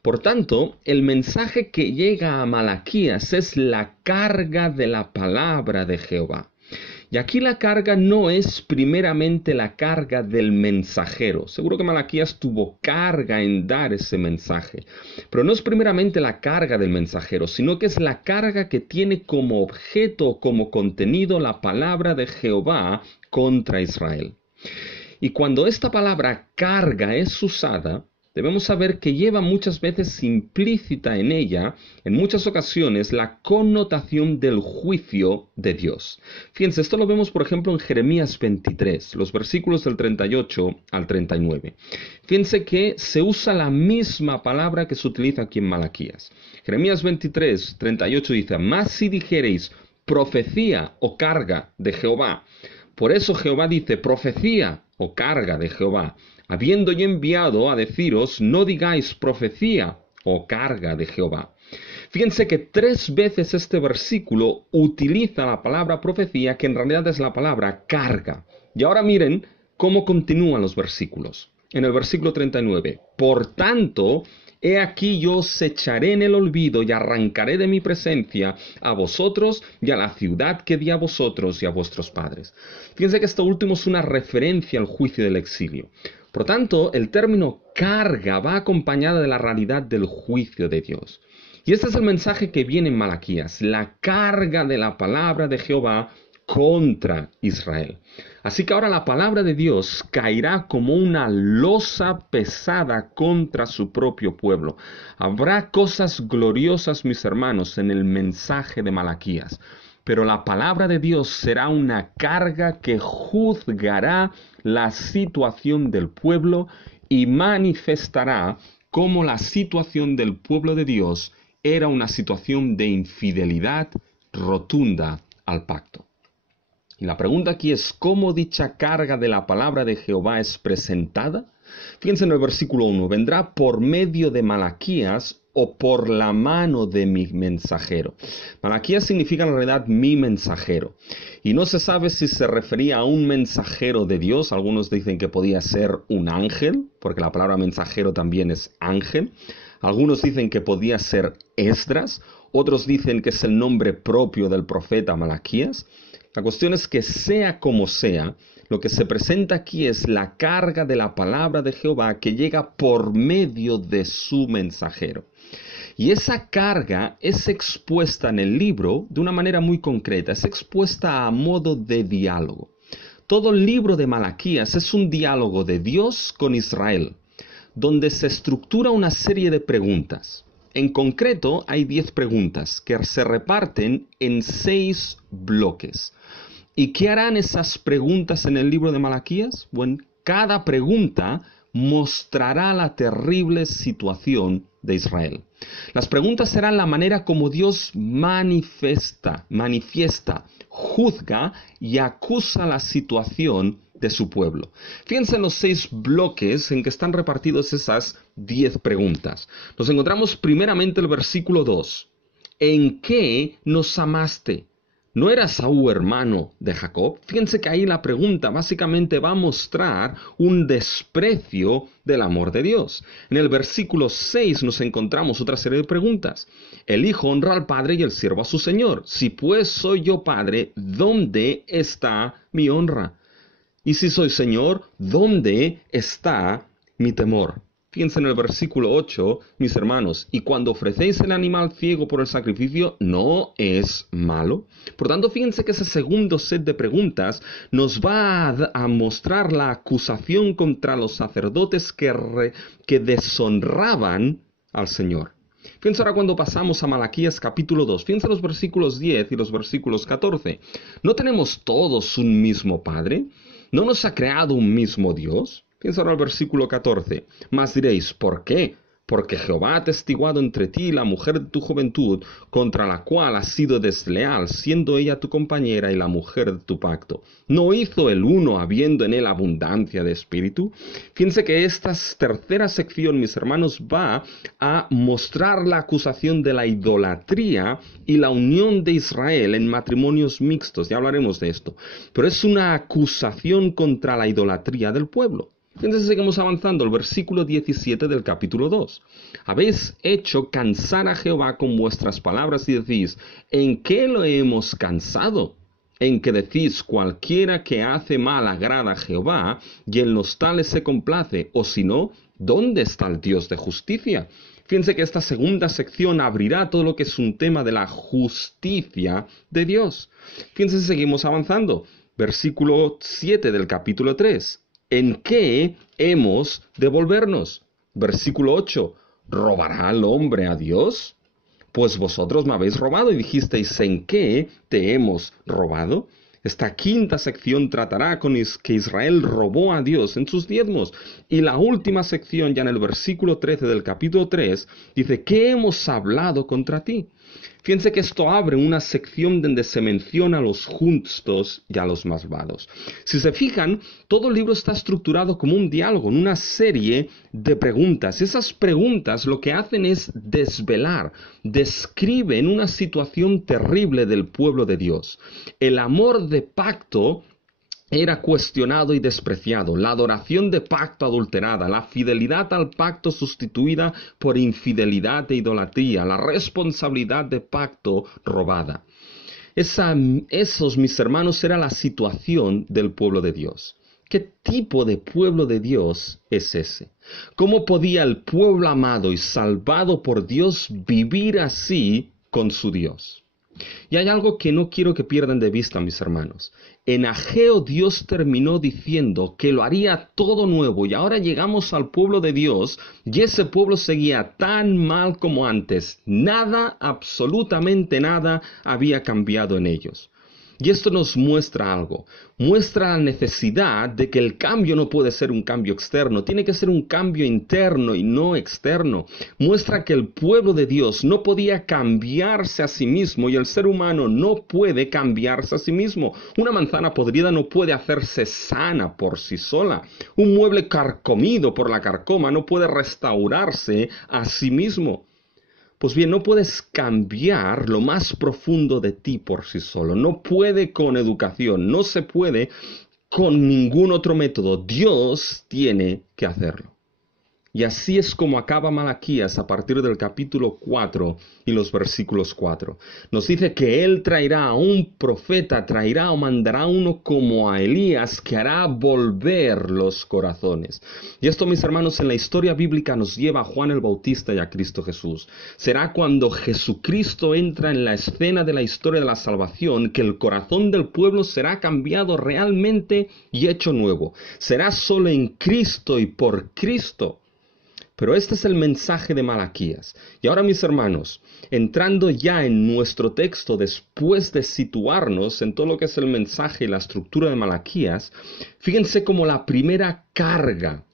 Por tanto, el mensaje que llega a Malaquías es la carga de la palabra de Jehová. Y aquí la carga no es primeramente la carga del mensajero. Seguro que Malaquías tuvo carga en dar ese mensaje. Pero no es primeramente la carga del mensajero, sino que es la carga que tiene como objeto, como contenido, la palabra de Jehová contra Israel. Y cuando esta palabra carga es usada, debemos saber que lleva muchas veces implícita en ella, en muchas ocasiones, la connotación del juicio de Dios. Fíjense, esto lo vemos por ejemplo en Jeremías 23, los versículos del 38 al 39. Fíjense que se usa la misma palabra que se utiliza aquí en Malaquías. Jeremías 23, 38 dice, «Mas si dijereis profecía o carga de Jehová». Por eso Jehová dice, profecía o carga de Jehová. Habiendo yo enviado a deciros, no digáis profecía o carga de Jehová. Fíjense que 3 veces este versículo utiliza la palabra profecía, que en realidad es la palabra carga. Y ahora miren cómo continúan los versículos. En el versículo 39, por tanto, he aquí yo os echaré en el olvido y arrancaré de mi presencia a vosotros y a la ciudad que di a vosotros y a vuestros padres. Fíjense que esto último es una referencia al juicio del exilio. Por tanto, el término carga va acompañado de la realidad del juicio de Dios. Y este es el mensaje que viene en Malaquías, la carga de la palabra de Jehová contra Israel. Así que ahora la palabra de Dios caerá como una losa pesada contra su propio pueblo. Habrá cosas gloriosas, mis hermanos, en el mensaje de Malaquías. Pero la palabra de Dios será una carga que juzgará la situación del pueblo y manifestará cómo la situación del pueblo de Dios era una situación de infidelidad rotunda al pacto. Y la pregunta aquí es, ¿cómo dicha carga de la palabra de Jehová es presentada? Fíjense en el versículo 1, vendrá por medio de Malaquías o por la mano de mi mensajero. Malaquías significa en realidad mi mensajero. Y no se sabe si se refería a un mensajero de Dios. Algunos dicen que podía ser un ángel, porque la palabra mensajero también es ángel. Algunos dicen que podía ser Esdras. Otros dicen que es el nombre propio del profeta Malaquías. La cuestión es que sea como sea, lo que se presenta aquí es la carga de la palabra de Jehová que llega por medio de su mensajero. Y esa carga es expuesta en el libro de una manera muy concreta, es expuesta a modo de diálogo. Todo el libro de Malaquías es un diálogo de Dios con Israel, donde se estructura una serie de preguntas. En concreto, hay 10 preguntas que se reparten en 6 bloques. ¿Y qué harán esas preguntas en el libro de Malaquías? Bueno, cada pregunta mostrará la terrible situación de Israel. Las preguntas serán la manera como Dios manifiesta, juzga y acusa la situación de su pueblo. Fíjense en los 6 bloques en que están repartidos esas 10 preguntas. Nos encontramos primeramente el versículo 2. ¿En qué nos amaste? ¿No era Saúl hermano de Jacob? Fíjense que ahí la pregunta básicamente va a mostrar un desprecio del amor de Dios. En el versículo 6 nos encontramos otra serie de preguntas. El hijo honra al padre y el siervo a su señor. Si pues soy yo padre, ¿dónde está mi honra? Y si soy señor, ¿dónde está mi temor? Fíjense en el versículo 8, mis hermanos, y cuando ofrecéis el animal ciego por el sacrificio, ¿no es malo? Por tanto, fíjense que ese segundo set de preguntas nos va a mostrar la acusación contra los sacerdotes que deshonraban al Señor. Fíjense ahora cuando pasamos a Malaquías capítulo 2, fíjense los versículos 10 y los versículos 14. ¿No tenemos todos un mismo Padre? ¿No nos ha creado un mismo Dios? Piensa ahora el versículo 14. Mas diréis, ¿por qué? Porque Jehová ha atestiguado entre ti y la mujer de tu juventud, contra la cual has sido desleal, siendo ella tu compañera y la mujer de tu pacto. ¿No hizo el uno habiendo en él abundancia de espíritu? Fíjense que esta tercera sección, mis hermanos, va a mostrar la acusación de la idolatría y la unión de Israel en matrimonios mixtos. Ya hablaremos de esto. Pero es una acusación contra la idolatría del pueblo. Entonces seguimos avanzando, el versículo 17 del capítulo 2. Habéis hecho cansar a Jehová con vuestras palabras y decís, ¿en qué lo hemos cansado? En que decís, cualquiera que hace mal agrada a Jehová, y en los tales se complace, o si no, ¿dónde está el Dios de justicia? Fíjense que esta segunda sección abrirá todo lo que es un tema de la justicia de Dios. Fíjense, seguimos avanzando. Versículo 7 del capítulo 3. ¿En qué hemos de volvernos? Versículo 8. ¿Robará el hombre a Dios? Pues vosotros me habéis robado y dijisteis, ¿en qué te hemos robado? Esta quinta sección tratará con que Israel robó a Dios en sus diezmos. Y la última sección, ya en el versículo 13 del capítulo 3, dice, ¿qué hemos hablado contra ti? Fíjense que esto abre una sección donde se menciona a los justos y a los malvados. Si se fijan, todo el libro está estructurado como un diálogo, en una serie de preguntas. Esas preguntas lo que hacen es desvelar, describen una situación terrible del pueblo de Dios. El amor de pacto era cuestionado y despreciado, la adoración de pacto adulterada, la fidelidad al pacto sustituida por infidelidad e idolatría, la responsabilidad de pacto robada. Esos, mis hermanos, era la situación del pueblo de Dios. ¿Qué tipo de pueblo de Dios es ese? ¿Cómo podía el pueblo amado y salvado por Dios vivir así con su Dios? Y hay algo que no quiero que pierdan de vista, mis hermanos. En Ageo Dios terminó diciendo que lo haría todo nuevo y ahora llegamos al pueblo de Dios y ese pueblo seguía tan mal como antes. Nada, absolutamente nada había cambiado en ellos. Y esto nos muestra algo, muestra la necesidad de que el cambio no puede ser un cambio externo, tiene que ser un cambio interno y no externo. Muestra que el pueblo de Dios no podía cambiarse a sí mismo y el ser humano no puede cambiarse a sí mismo. Una manzana podrida no puede hacerse sana por sí sola. Un mueble carcomido por la carcoma no puede restaurarse a sí mismo. Pues bien, no puedes cambiar lo más profundo de ti por sí solo. No puede con educación, no se puede con ningún otro método. Dios tiene que hacerlo. Y así es como acaba Malaquías a partir del capítulo 4 y los versículos 4. Nos dice que Él traerá a un profeta, traerá o mandará uno como a Elías que hará volver los corazones. Y esto, mis hermanos, en la historia bíblica nos lleva a Juan el Bautista y a Cristo Jesús. Será cuando Jesucristo entra en la escena de la historia de la salvación que el corazón del pueblo será cambiado realmente y hecho nuevo. Será solo en Cristo y por Cristo. Pero este es el mensaje de Malaquías. Y ahora, mis hermanos, entrando ya en nuestro texto, después de situarnos en todo lo que es el mensaje y la estructura de Malaquías, fíjense cómo la primera carga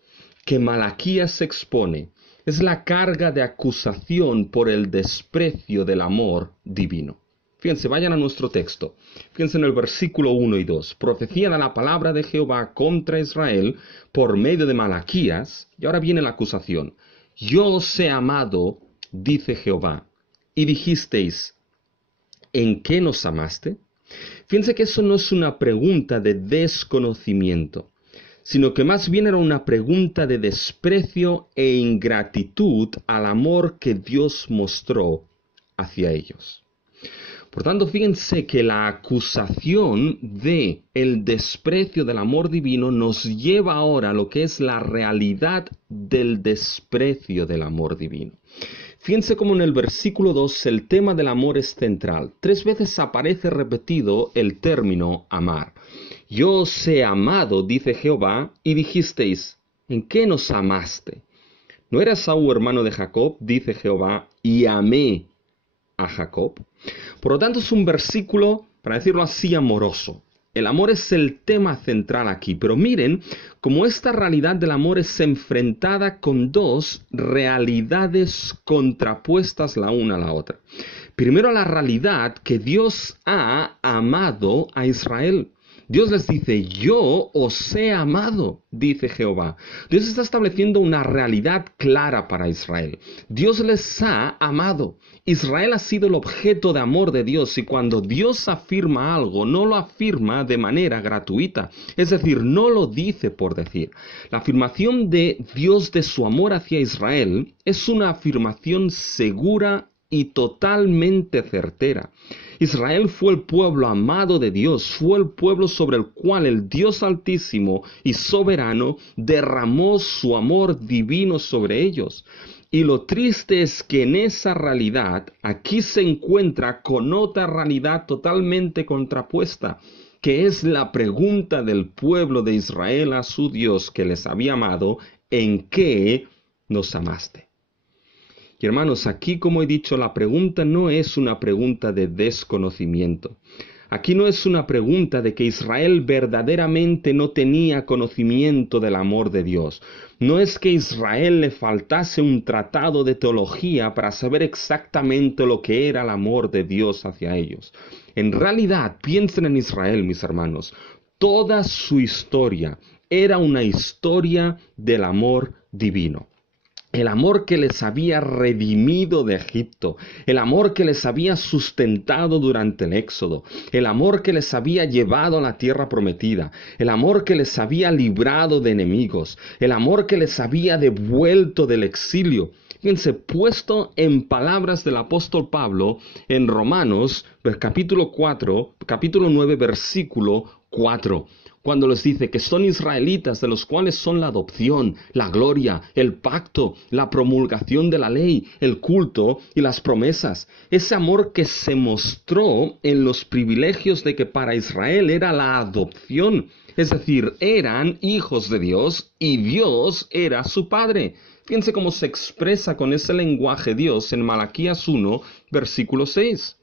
que Malaquías expone es la carga de acusación por el desprecio del amor divino. Fíjense, vayan a nuestro texto. Fíjense en el versículo 1 y 2. Profecía de la palabra de Jehová contra Israel por medio de Malaquías. Y ahora viene la acusación. Yo os he amado, dice Jehová, y dijisteis, ¿en qué nos amaste? Fíjense que eso no es una pregunta de desconocimiento, sino que más bien era una pregunta de desprecio e ingratitud al amor que Dios mostró hacia ellos. Por tanto, fíjense que la acusación de el desprecio del amor divino nos lleva ahora a lo que es la realidad del desprecio del amor divino. Fíjense cómo en el versículo 2 el tema del amor es central. 3 veces aparece repetido el término amar. Yo os he amado, dice Jehová, y dijisteis, ¿en qué nos amaste? ¿No era Esaú hermano de Jacob, dice Jehová, y amé a Jacob? Por lo tanto, es un versículo, para decirlo así, amoroso. El amor es el tema central aquí, pero miren cómo esta realidad del amor es enfrentada con dos realidades contrapuestas la una a la otra. Primero, la realidad que Dios ha amado a Israel. Dios les dice, yo os he amado, dice Jehová. Dios está estableciendo una realidad clara para Israel. Dios les ha amado. Israel ha sido el objeto de amor de Dios y cuando Dios afirma algo, no lo afirma de manera gratuita. Es decir, no lo dice por decir. La afirmación de Dios de su amor hacia Israel es una afirmación segura y totalmente certera. Israel fue el pueblo amado de Dios, fue el pueblo sobre el cual el Dios Altísimo y Soberano derramó su amor divino sobre ellos. Y lo triste es que en esa realidad aquí se encuentra con otra realidad totalmente contrapuesta, que es la pregunta del pueblo de Israel a su Dios que les había amado, ¿en qué nos amaste? Y hermanos, aquí como he dicho, la pregunta no es una pregunta de desconocimiento. Aquí no es una pregunta de que Israel verdaderamente no tenía conocimiento del amor de Dios. No es que a Israel le faltase un tratado de teología para saber exactamente lo que era el amor de Dios hacia ellos. En realidad, piensen en Israel, mis hermanos. Toda su historia era una historia del amor divino. El amor que les había redimido de Egipto, el amor que les había sustentado durante el Éxodo, el amor que les había llevado a la tierra prometida, el amor que les había librado de enemigos, el amor que les había devuelto del exilio. Fíjense, puesto en palabras del apóstol Pablo en Romanos, capítulo 9, versículo 4. Cuando les dice que son israelitas, de los cuales son la adopción, la gloria, el pacto, la promulgación de la ley, el culto y las promesas. Ese amor que se mostró en los privilegios de que para Israel era la adopción. Es decir, eran hijos de Dios y Dios era su Padre. Fíjense cómo se expresa con ese lenguaje Dios en Malaquías 1, versículo 6.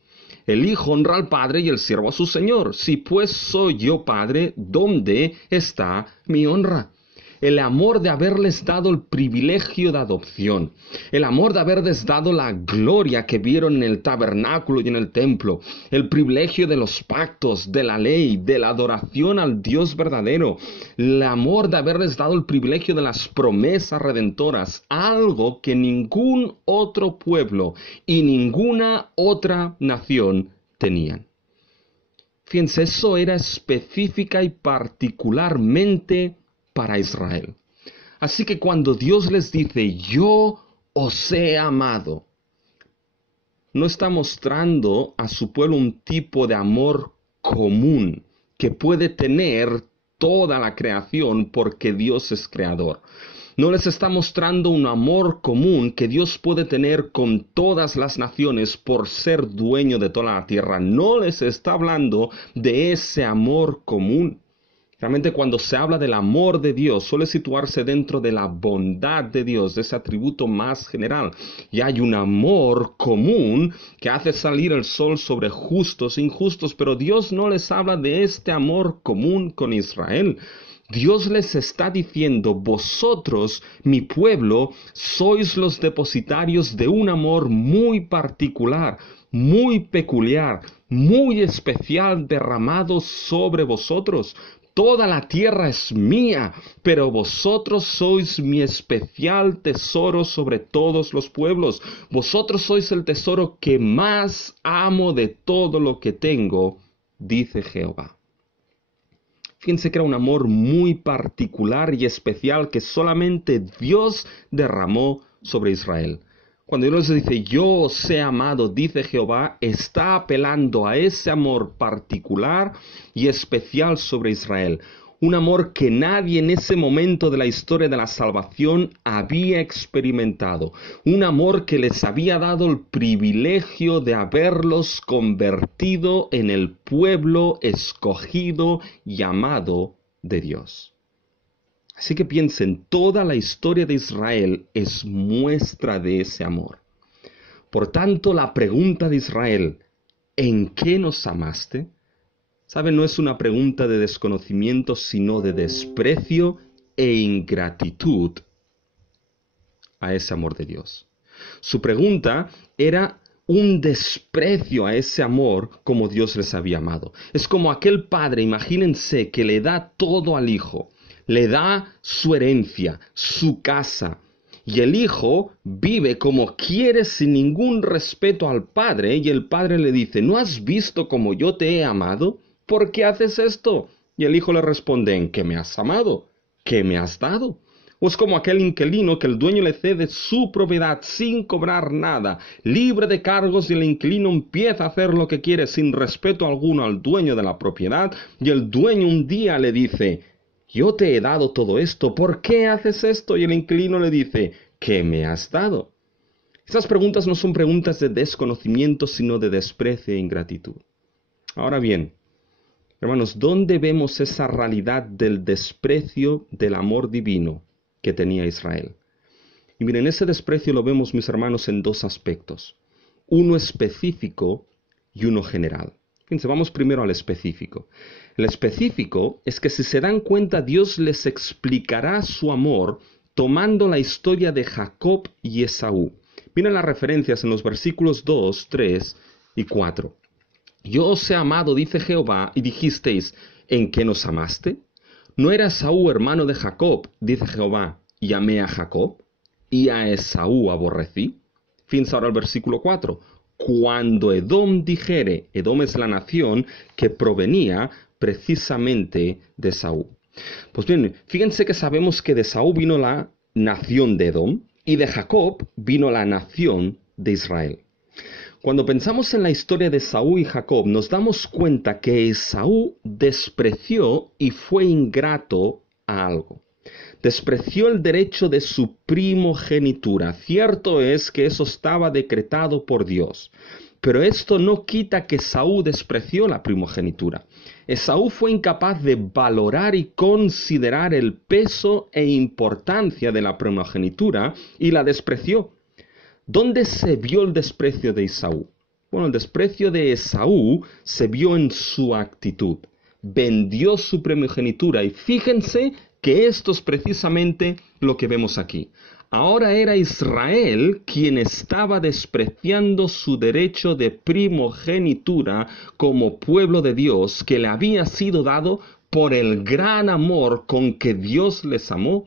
El hijo honra al padre y el siervo a su señor. Si pues soy yo padre, ¿dónde está mi honra? El amor de haberles dado el privilegio de adopción, el amor de haberles dado la gloria que vieron en el tabernáculo y en el templo, el privilegio de los pactos, de la ley, de la adoración al Dios verdadero, el amor de haberles dado el privilegio de las promesas redentoras, algo que ningún otro pueblo y ninguna otra nación tenían. Fíjense, eso era específica y particularmente para Israel. Así que cuando Dios les dice, yo os he amado, no está mostrando a su pueblo un tipo de amor común que puede tener toda la creación porque Dios es creador. No les está mostrando un amor común que Dios puede tener con todas las naciones por ser dueño de toda la tierra. No les está hablando de ese amor común. Realmente cuando se habla del amor de Dios, suele situarse dentro de la bondad de Dios, de ese atributo más general. Y hay un amor común que hace salir el sol sobre justos e injustos, pero Dios no les habla de este amor común con Israel. Dios les está diciendo, vosotros, mi pueblo, sois los depositarios de un amor muy particular, muy peculiar, muy especial derramado sobre vosotros. Toda la tierra es mía, pero vosotros sois mi especial tesoro sobre todos los pueblos. Vosotros sois el tesoro que más amo de todo lo que tengo, dice Jehová. Fíjense que era un amor muy particular y especial que solamente Dios derramó sobre Israel. Cuando Dios les dice, yo os he amado, dice Jehová, está apelando a ese amor particular y especial sobre Israel. Un amor que nadie en ese momento de la historia de la salvación había experimentado. Un amor que les había dado el privilegio de haberlos convertido en el pueblo escogido y amado de Dios. Así que piensen, toda la historia de Israel es muestra de ese amor. Por tanto, la pregunta de Israel, ¿en qué nos amaste?, ¿Sabe? No es una pregunta de desconocimiento, sino de desprecio e ingratitud a ese amor de Dios. Su pregunta era un desprecio a ese amor como Dios les había amado. Es como aquel padre, imagínense, que le da todo al hijo. Le da su herencia, su casa. Y el hijo vive como quiere sin ningún respeto al padre. Y el padre le dice, ¿no has visto cómo yo te he amado? ¿Por qué haces esto? Y el hijo le responde, ¿en qué me has amado? ¿Qué me has dado? O es como aquel inquilino que el dueño le cede su propiedad sin cobrar nada, libre de cargos, y el inquilino empieza a hacer lo que quiere sin respeto alguno al dueño de la propiedad, y el dueño un día le dice, yo te he dado todo esto, ¿por qué haces esto? Y el inquilino le dice, ¿qué me has dado? Estas preguntas no son preguntas de desconocimiento, sino de desprecio e ingratitud. Ahora bien, hermanos, ¿dónde vemos esa realidad del desprecio del amor divino que tenía Israel? Y miren, ese desprecio lo vemos, mis hermanos, en dos aspectos. Uno específico y uno general. Fíjense, vamos primero al específico. El específico es que, si se dan cuenta, Dios les explicará su amor tomando la historia de Jacob y Esaú. Miren las referencias en los versículos 2, 3 y 4. Yo os he amado, dice Jehová, y dijisteis, ¿en qué nos amaste? ¿No era Esaú hermano de Jacob, dice Jehová, y amé a Jacob, y a Esaú aborrecí? Fíjense ahora el versículo 4. Cuando Edom dijere, Edom es la nación que provenía precisamente de Esaú. Pues bien, fíjense que sabemos que de Esaú vino la nación de Edom, y de Jacob vino la nación de Israel. Cuando pensamos en la historia de Esaú y Jacob, nos damos cuenta que Esaú despreció y fue ingrato a algo. Despreció el derecho de su primogenitura. Cierto es que eso estaba decretado por Dios, pero esto no quita que Esaú despreció la primogenitura. Esaú fue incapaz de valorar y considerar el peso e importancia de la primogenitura y la despreció. ¿Dónde se vio el desprecio de Esaú? Bueno, el desprecio de Esaú se vio en su actitud. Vendió su primogenitura, y fíjense que esto es precisamente lo que vemos aquí. Ahora era Israel quien estaba despreciando su derecho de primogenitura como pueblo de Dios, que le había sido dado por el gran amor con que Dios les amó.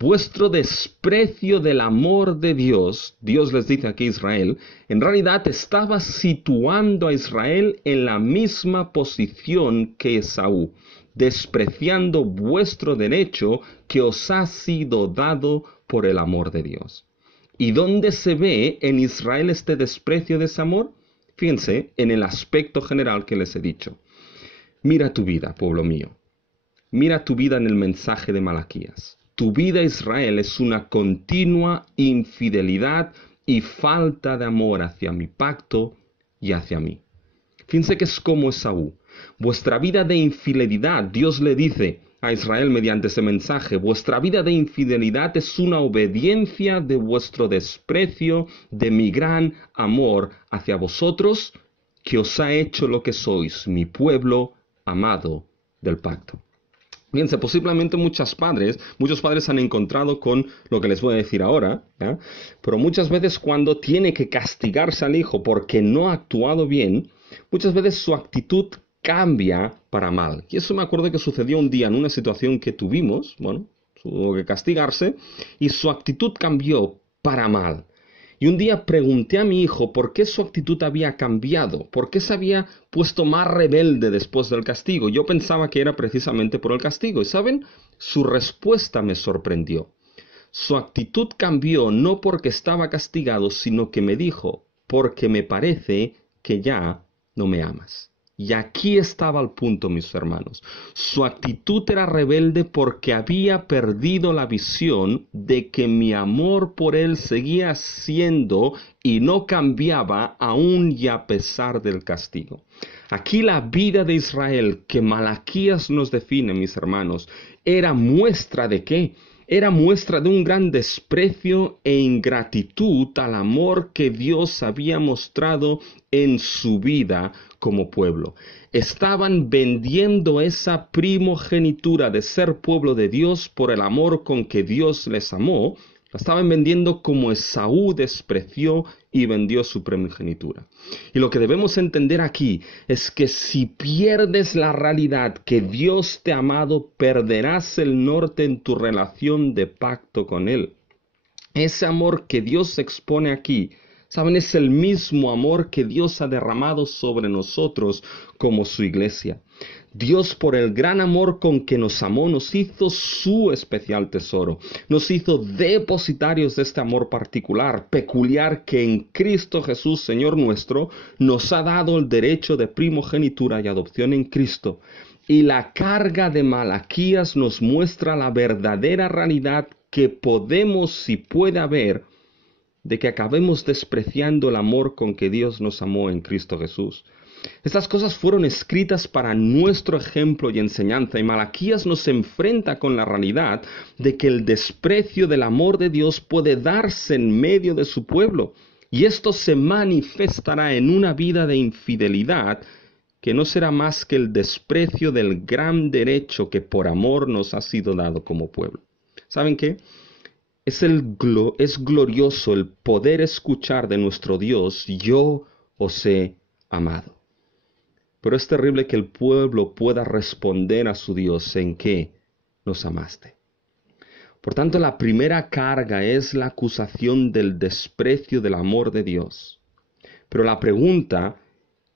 Vuestro desprecio del amor de Dios, Dios les dice aquí a Israel, en realidad estaba situando a Israel en la misma posición que Esaú, despreciando vuestro derecho que os ha sido dado por el amor de Dios. ¿Y dónde se ve en Israel este desprecio de ese amor? Fíjense en el aspecto general que les he dicho. Mira tu vida, pueblo mío. Mira tu vida en el mensaje de Malaquías. Tu vida, Israel, es una continua infidelidad y falta de amor hacia mi pacto y hacia mí. Fíjense que es como Esaú. Vuestra vida de infidelidad, Dios le dice a Israel mediante ese mensaje, vuestra vida de infidelidad es una obediencia de vuestro desprecio de mi gran amor hacia vosotros, que os ha hecho lo que sois, mi pueblo amado del pacto. Fíjense, posiblemente muchos padres se han encontrado con lo que les voy a decir ahora, ¿ya? Pero muchas veces, cuando tiene que castigarse al hijo porque no ha actuado bien, muchas veces su actitud cambia para mal. Y eso me acuerdo que sucedió un día en una situación que tuvimos, bueno, tuvo que castigarse, y su actitud cambió para mal. Y un día pregunté a mi hijo por qué su actitud había cambiado, por qué se había puesto más rebelde después del castigo. Yo pensaba que era precisamente por el castigo. ¿Y saben? Su respuesta me sorprendió. Su actitud cambió no porque estaba castigado, sino que me dijo, porque me parece que ya no me amas. Y aquí estaba el punto, mis hermanos. Su actitud era rebelde porque había perdido la visión de que mi amor por él seguía siendo y no cambiaba aún y a pesar del castigo. Aquí la vida de Israel, que Malaquías nos define, mis hermanos, era muestra de ¿qué? era muestra de un gran desprecio e ingratitud al amor que Dios había mostrado en su vida como pueblo. Estaban vendiendo esa primogenitura de ser pueblo de Dios por el amor con que Dios les amó. La estaban vendiendo como Esaú despreció y vendió su primogenitura. Y lo que debemos entender aquí es que si pierdes la realidad que Dios te ha amado, perderás el norte en tu relación de pacto con Él. Ese amor que Dios expone aquí, ¿saben? Es el mismo amor que Dios ha derramado sobre nosotros como su iglesia. Dios, por el gran amor con que nos amó, nos hizo su especial tesoro. Nos hizo depositarios de este amor particular, peculiar, que en Cristo Jesús, Señor nuestro, nos ha dado el derecho de primogenitura y adopción en Cristo. Y la carga de Malaquías nos muestra la verdadera realidad que podemos y puede haber de que acabemos despreciando el amor con que Dios nos amó en Cristo Jesús. Estas cosas fueron escritas para nuestro ejemplo y enseñanza, y Malaquías nos enfrenta con la realidad de que el desprecio del amor de Dios puede darse en medio de su pueblo, y esto se manifestará en una vida de infidelidad que no será más que el desprecio del gran derecho que por amor nos ha sido dado como pueblo. ¿Saben qué? Es glorioso el poder escuchar de nuestro Dios: yo os he amado. Pero es terrible que el pueblo pueda responder a su Dios: ¿en qué nos amaste? Por tanto, la primera carga es la acusación del desprecio del amor de Dios. Pero la pregunta,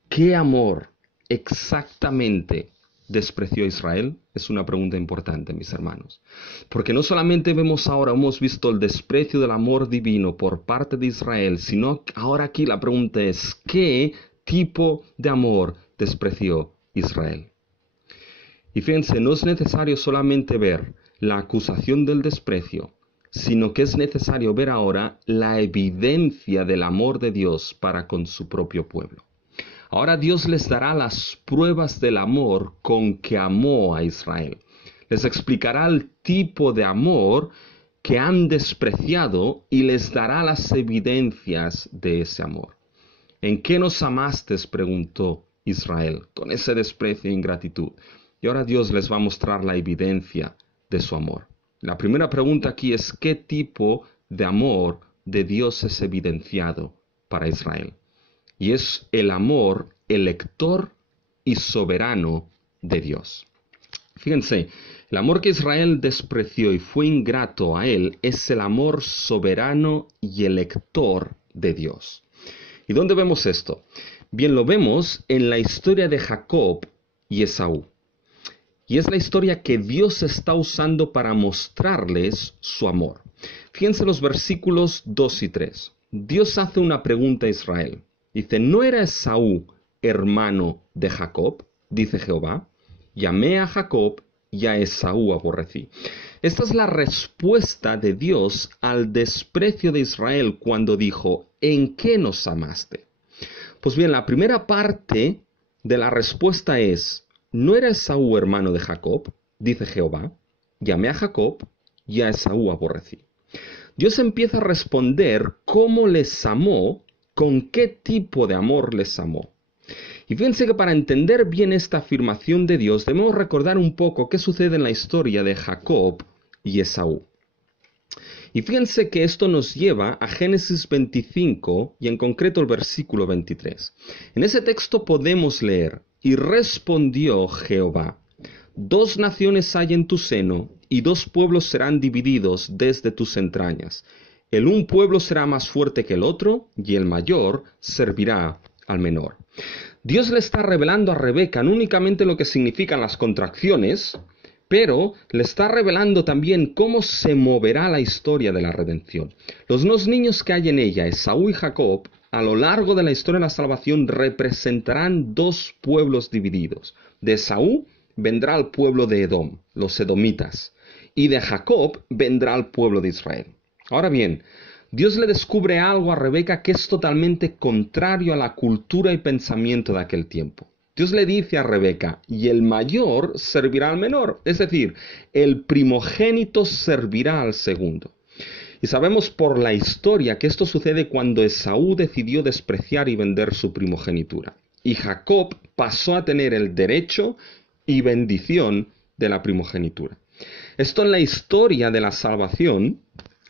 ¿qué amor exactamente despreció Israel? Es una pregunta importante, mis hermanos. Porque no solamente hemos visto el desprecio del amor divino por parte de Israel, sino ahora aquí la pregunta es: ¿qué tipo de amor despreció Israel? Y fíjense, no es necesario solamente ver la acusación del desprecio, sino que es necesario ver ahora la evidencia del amor de Dios para con su propio pueblo. Ahora Dios les dará las pruebas del amor con que amó a Israel. Les explicará el tipo de amor que han despreciado y les dará las evidencias de ese amor. ¿En qué nos amaste?, preguntó Israel, con ese desprecio e ingratitud. Y ahora Dios les va a mostrar la evidencia de su amor. La primera pregunta aquí es: ¿qué tipo de amor de Dios es evidenciado para Israel? Y es el amor elector y soberano de Dios. Fíjense, el amor que Israel despreció y fue ingrato a él es el amor soberano y elector de Dios. ¿Y dónde vemos esto? Bien, lo vemos en la historia de Jacob y Esaú. Y es la historia que Dios está usando para mostrarles su amor. Fíjense los versículos 2 y 3. Dios hace una pregunta a Israel. Dice: ¿no era Esaú hermano de Jacob? Dice Jehová: llamé a Jacob y a Esaú aborrecí. Esta es la respuesta de Dios al desprecio de Israel cuando dijo: ¿en qué nos amaste? Pues bien, la primera parte de la respuesta es: ¿no era Esaú hermano de Jacob? Dice Jehová: llamé a Jacob y a Esaú aborrecí. Dios empieza a responder cómo les amó, con qué tipo de amor les amó. Y fíjense que para entender bien esta afirmación de Dios debemos recordar un poco qué sucede en la historia de Jacob y Esaú. Y fíjense que esto nos lleva a Génesis 25 y en concreto el versículo 23. En ese texto podemos leer: y respondió Jehová: 2 naciones hay en tu seno, y 2 pueblos serán divididos desde tus entrañas. El un pueblo será más fuerte que el otro, y el mayor servirá al menor. Dios le está revelando a Rebeca no únicamente lo que significan las contracciones, pero le está revelando también cómo se moverá la historia de la redención. Los 2 niños que hay en ella, Esaú y Jacob, a lo largo de la historia de la salvación representarán 2 pueblos divididos. De Esaú vendrá el pueblo de Edom, los edomitas, y de Jacob vendrá el pueblo de Israel. Ahora bien, Dios le descubre algo a Rebeca que es totalmente contrario a la cultura y pensamiento de aquel tiempo. Dios le dice a Rebeca, y el mayor servirá al menor, es decir, el primogénito servirá al segundo. Y sabemos por la historia que esto sucede cuando Esaú decidió despreciar y vender su primogenitura. Y Jacob pasó a tener el derecho y bendición de la primogenitura. Esto en la historia de la salvación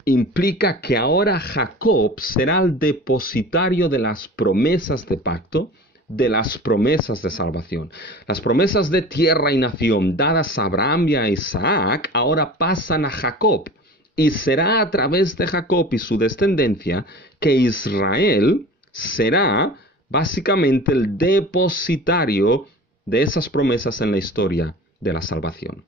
implica que ahora Jacob será el depositario de las promesas de pacto, de las promesas de salvación. Las promesas de tierra y nación dadas a Abraham y a Isaac ahora pasan a Jacob. Y será a través de Jacob y su descendencia que Israel será básicamente el depositario de esas promesas en la historia de la salvación.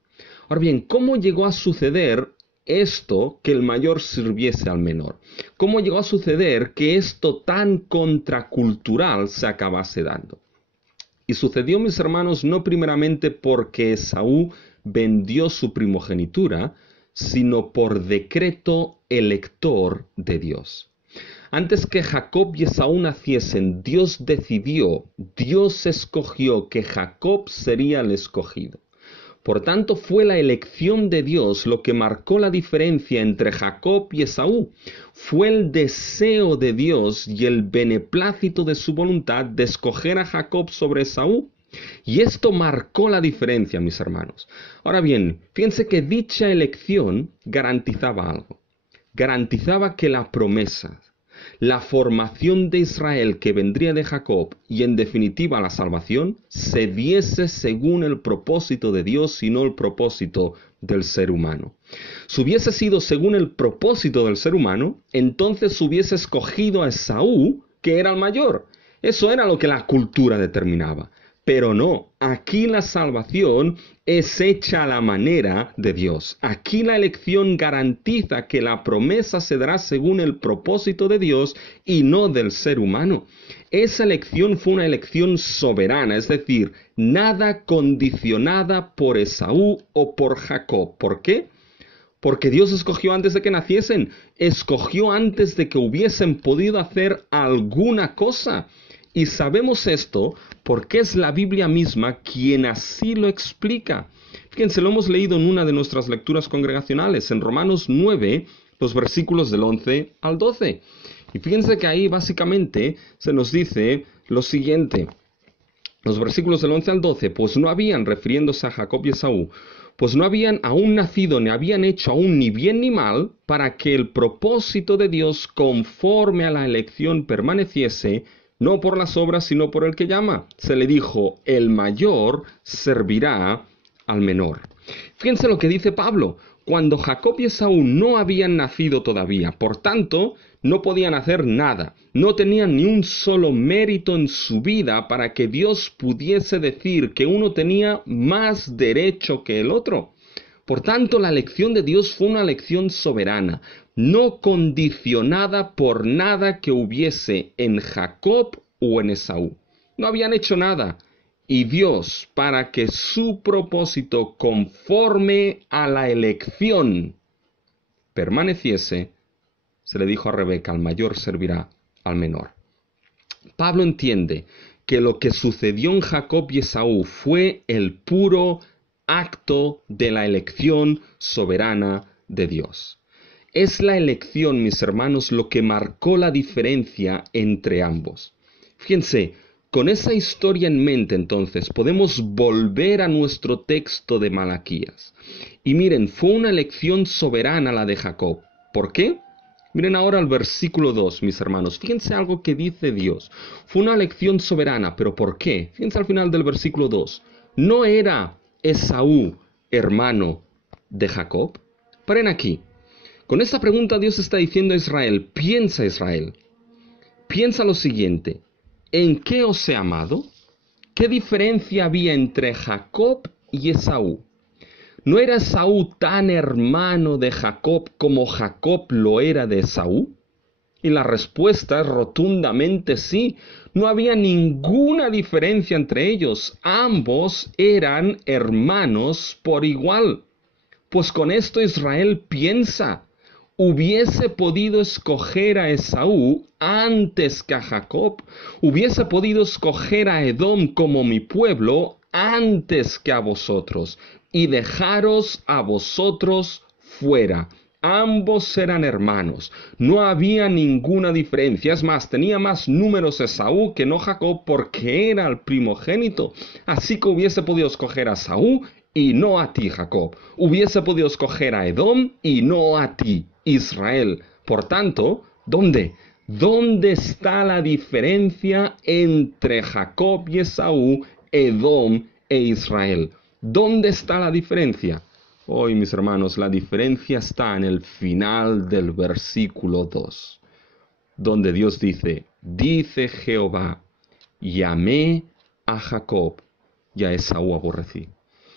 Ahora bien, ¿cómo llegó a suceder esto que el mayor sirviese al menor? ¿Cómo llegó a suceder que esto tan contracultural se acabase dando? Y sucedió, mis hermanos, no primeramente porque Esaú vendió su primogenitura, sino por decreto elector de Dios. Antes que Jacob y Esaú naciesen, Dios decidió, Dios escogió que Jacob sería el escogido. Por tanto, fue la elección de Dios lo que marcó la diferencia entre Jacob y Esaú. Fue el deseo de Dios y el beneplácito de su voluntad de escoger a Jacob sobre Esaú. Y esto marcó la diferencia, mis hermanos. Ahora bien, fíjense que dicha elección garantizaba algo. Garantizaba que la promesa, la formación de Israel que vendría de Jacob y en definitiva la salvación, se diese según el propósito de Dios y no el propósito del ser humano. Si hubiese sido según el propósito del ser humano, entonces hubiese escogido a Esaú, que era el mayor. Eso era lo que la cultura determinaba. Pero no, aquí la salvación es hecha a la manera de Dios. Aquí la elección garantiza que la promesa se dará según el propósito de Dios y no del ser humano. Esa elección fue una elección soberana, es decir, nada condicionada por Esaú o por Jacob. ¿Por qué? Porque Dios escogió antes de que naciesen, escogió antes de que hubiesen podido hacer alguna cosa. Y sabemos esto porque es la Biblia misma quien así lo explica. Fíjense, lo hemos leído en una de nuestras lecturas congregacionales, en Romanos 9, los versículos del 11 al 12. Y fíjense que ahí básicamente se nos dice lo siguiente. Los versículos del 11 al 12, pues no habían, refiriéndose a Jacob y Esaú, pues no habían aún nacido ni habían hecho aún ni bien ni mal para que el propósito de Dios conforme a la elección permaneciese, no por las obras, sino por el que llama. Se le dijo, el mayor servirá al menor. Fíjense lo que dice Pablo. Cuando Jacob y Esaú no habían nacido todavía, por tanto, no podían hacer nada. No tenían ni un solo mérito en su vida para que Dios pudiese decir que uno tenía más derecho que el otro. Por tanto, la elección de Dios fue una elección soberana, no condicionada por nada que hubiese en Jacob o en Esaú. No habían hecho nada. Y Dios, para que su propósito conforme a la elección permaneciese, se le dijo a Rebeca, al mayor servirá al menor. Pablo entiende que lo que sucedió en Jacob y Esaú fue el puro acto de la elección soberana de Dios. Es la elección, mis hermanos, lo que marcó la diferencia entre ambos. Fíjense, con esa historia en mente, entonces, podemos volver a nuestro texto de Malaquías. Y miren, fue una elección soberana la de Jacob. ¿Por qué? Miren ahora el versículo 2, mis hermanos. Fíjense algo que dice Dios. Fue una elección soberana, ¿pero por qué? Fíjense al final del versículo 2. ¿No era Esaú hermano de Jacob? Paren aquí. Con esta pregunta Dios está diciendo a Israel, piensa Israel, piensa lo siguiente, ¿en qué os he amado? ¿Qué diferencia había entre Jacob y Esaú? ¿No era Esaú tan hermano de Jacob como Jacob lo era de Esaú? Y la respuesta es rotundamente sí. No había ninguna diferencia entre ellos. Ambos eran hermanos por igual. Pues con esto Israel piensa. hubiese podido escoger a Esaú antes que a Jacob, hubiese podido escoger a Edom como mi pueblo antes que a vosotros, y dejaros a vosotros fuera. Ambos eran hermanos, no había ninguna diferencia. Es más, tenía más números Esaú que no Jacob porque era el primogénito. Así que hubiese podido escoger a Esaú y no a ti, Jacob. Hubiese podido escoger a Edom y no a ti, Israel. Por tanto, ¿dónde? ¿Dónde está la diferencia entre Jacob y Esaú, Edom e Israel? ¿Dónde está la diferencia? Hoy, mis hermanos, la diferencia está en el final del versículo 2, donde Dios dice Jehová, llamé a Jacob y a Esaú aborrecí.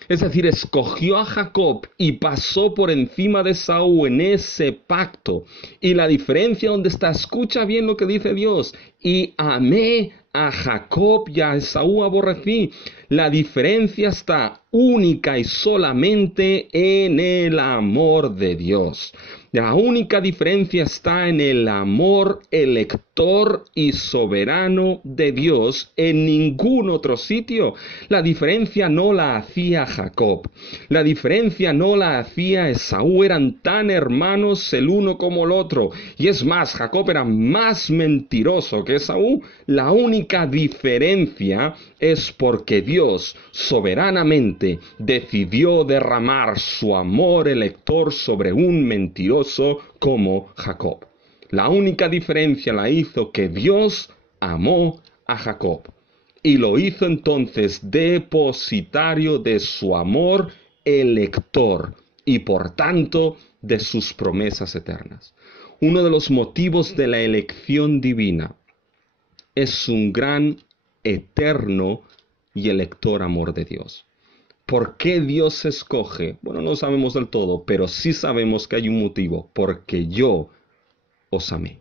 Es decir, escogió a Jacob y pasó por encima de Esaú en ese pacto. Y la diferencia donde está, escucha bien lo que dice Dios, y amé a Jacob y a Esaú aborrecí. La diferencia está única y solamente en el amor de Dios. La única diferencia está en el amor elector y soberano de Dios, en ningún otro sitio. La diferencia no la hacía Jacob, la diferencia no la hacía Esaú. Eran tan hermanos el uno como el otro. Y es más, Jacob era más mentiroso que Esaú. La única diferencia es porque Dios soberanamente decidió derramar su amor elector sobre un mentiroso como Jacob. La única diferencia la hizo que Dios amó a Jacob y lo hizo entonces depositario de su amor elector y por tanto de sus promesas eternas. Uno de los motivos de la elección divina es un gran, eterno y elector amor de Dios. ¿Por qué Dios escoge? Bueno, no sabemos del todo, pero sí sabemos que hay un motivo. Porque yo os amé.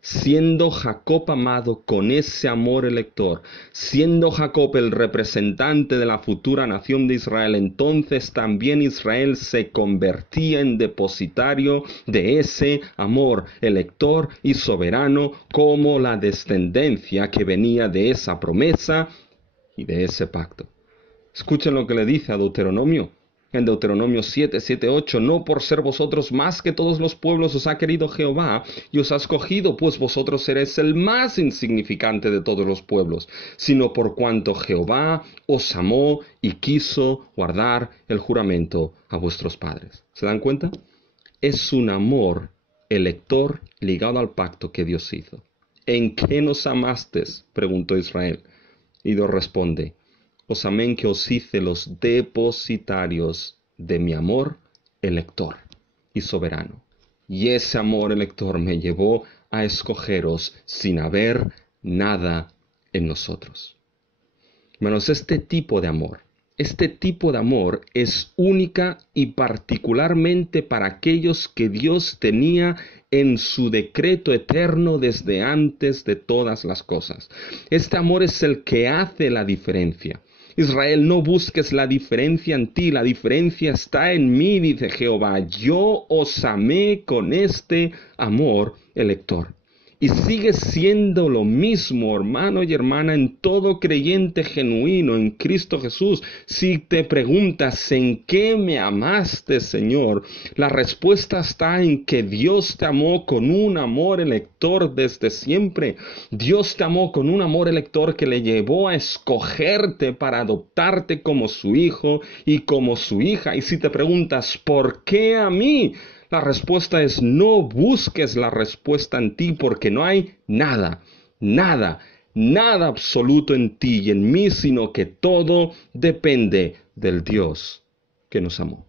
Siendo Jacob amado con ese amor elector, siendo Jacob el representante de la futura nación de Israel, entonces también Israel se convertía en depositario de ese amor elector y soberano como la descendencia que venía de esa promesa y de ese pacto. Escuchen lo que le dice a Deuteronomio. En Deuteronomio 7, 7, 8, no por ser vosotros más que todos los pueblos os ha querido Jehová y os ha escogido, pues vosotros seréis el más insignificante de todos los pueblos, sino por cuanto Jehová os amó y quiso guardar el juramento a vuestros padres. ¿Se dan cuenta? Es un amor elector ligado al pacto que Dios hizo. ¿En qué nos amasteis?, preguntó Israel. Y Dios responde, os amé en que os hice los depositarios de mi amor elector y soberano. Y ese amor elector me llevó a escogeros sin haber nada en nosotros. Hermanos, este tipo de amor es única y particularmente para aquellos que Dios tenía en su decreto eterno desde antes de todas las cosas. Este amor es el que hace la diferencia. Israel, no busques la diferencia en ti, la diferencia está en mí, dice Jehová. Yo os amé con este amor elector. Y sigue siendo lo mismo, hermano y hermana, en todo creyente genuino en Cristo Jesús. Si te preguntas, ¿en qué me amaste, Señor?, la respuesta está en que Dios te amó con un amor elector desde siempre. Dios te amó con un amor elector que le llevó a escogerte para adoptarte como su hijo y como su hija. Y si te preguntas, ¿por qué a mí?, la respuesta es no busques la respuesta en ti porque no hay nada absoluto en ti y en mí, sino que todo depende del Dios que nos amó.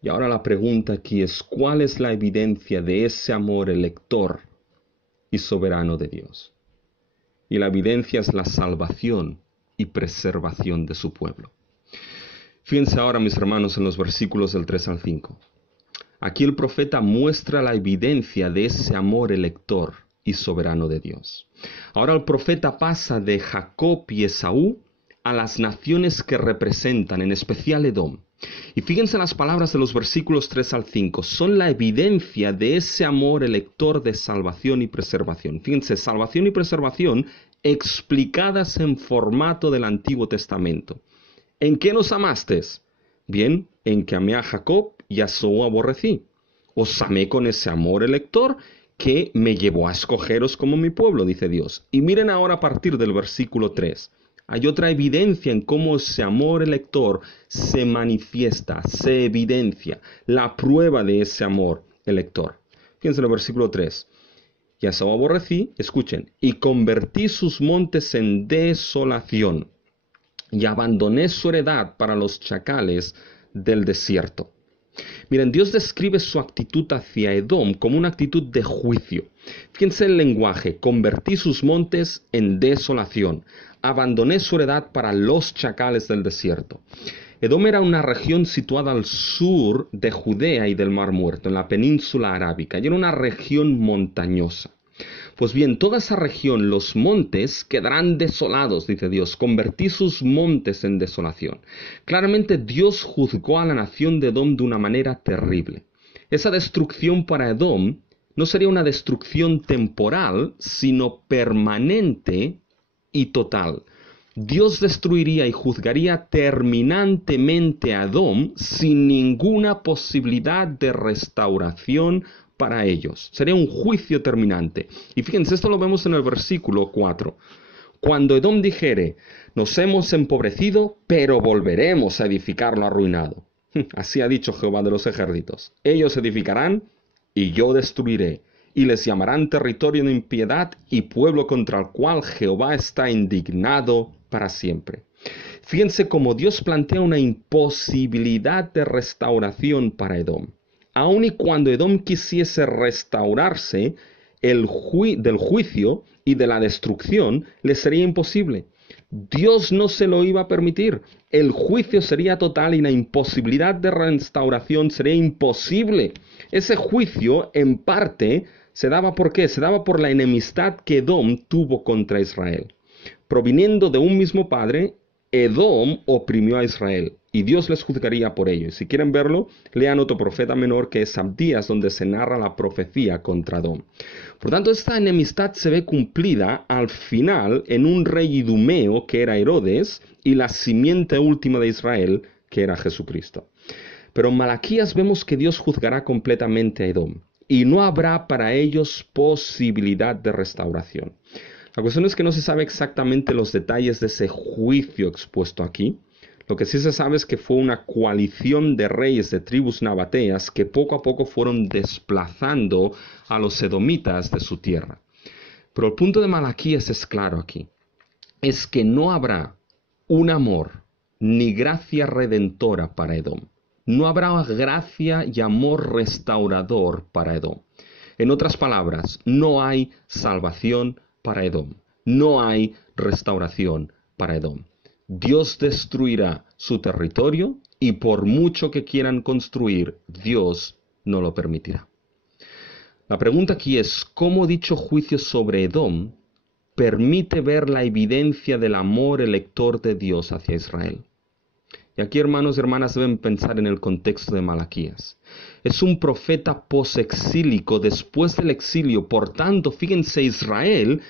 Y ahora la pregunta aquí es, ¿cuál es la evidencia de ese amor elector y soberano de Dios? Y la evidencia es la salvación y preservación de su pueblo. Fíjense ahora, mis hermanos, en los versículos del 3 al 5. Aquí el profeta muestra la evidencia de ese amor elector y soberano de Dios. Ahora el profeta pasa de Jacob y Esaú a las naciones que representan, en especial Edom. Y fíjense las palabras de los versículos 3 al 5. Son la evidencia de ese amor elector de salvación y preservación. Fíjense, salvación y preservación explicadas en formato del Antiguo Testamento. ¿En qué nos amasteis? Bien, en que amé a Jacob y a Esaú aborrecí. Os amé con ese amor elector que me llevó a escogeros como mi pueblo, dice Dios. Y miren ahora a partir del versículo 3. Hay otra evidencia en cómo ese amor elector se manifiesta, se evidencia, la prueba de ese amor elector. Fíjense en el versículo 3. Y a Esaú aborrecí, escuchen, y convertí sus montes en desolación, y abandoné su heredad para los chacales del desierto. Miren, Dios describe su actitud hacia Edom como una actitud de juicio. Fíjense el lenguaje: convertí sus montes en desolación, abandoné su heredad para los chacales del desierto. Edom era una región situada al sur de Judea y del Mar Muerto, en la península arábica, y era una región montañosa. Pues bien, toda esa región, los montes quedarán desolados, dice Dios. Convertí sus montes en desolación. Claramente Dios juzgó a la nación de Edom de una manera terrible. Esa destrucción para Edom no sería una destrucción temporal, sino permanente y total. Dios destruiría y juzgaría terminantemente a Edom sin ninguna posibilidad de restauración para ellos. Sería un juicio terminante. Y fíjense, esto lo vemos en el versículo 4. Cuando Edom dijere, nos hemos empobrecido, pero volveremos a edificar lo arruinado. Así ha dicho Jehová de los ejércitos. Ellos edificarán y yo destruiré, y les llamarán territorio de impiedad y pueblo contra el cual Jehová está indignado para siempre. Fíjense cómo Dios plantea una imposibilidad de restauración para Edom. Aun y cuando Edom quisiese restaurarse, del juicio y de la destrucción le sería imposible. Dios no se lo iba a permitir. El juicio sería total y la imposibilidad de restauración sería imposible. Ese juicio, en parte, se daba ¿por qué? Se daba por la enemistad que Edom tuvo contra Israel. Proviniendo de un mismo padre, Edom oprimió a Israel y Dios les juzgaría por ello. Y si quieren verlo, lean otro profeta menor que es Abdías, donde se narra la profecía contra Edom. Por tanto, esta enemistad se ve cumplida al final en un rey idumeo que era Herodes y la simiente última de Israel que era Jesucristo. Pero en Malaquías vemos que Dios juzgará completamente a Edom y no habrá para ellos posibilidad de restauración. La cuestión es que no se sabe exactamente los detalles de ese juicio expuesto aquí. Lo que sí se sabe es que fue una coalición de reyes de tribus nabateas que poco a poco fueron desplazando a los edomitas de su tierra. Pero el punto de Malaquías es claro aquí. Es que no habrá un amor ni gracia redentora para Edom. No habrá gracia y amor restaurador para Edom. En otras palabras, no hay salvación para Edom. No hay restauración para Edom. Dios destruirá su territorio y por mucho que quieran construir, Dios no lo permitirá. La pregunta aquí es, ¿cómo dicho juicio sobre Edom permite ver la evidencia del amor elector de Dios hacia Israel? Y aquí, hermanos y hermanas, deben pensar en el contexto de Malaquías. Es un profeta posexílico después del exilio. Por tanto, fíjense, Israel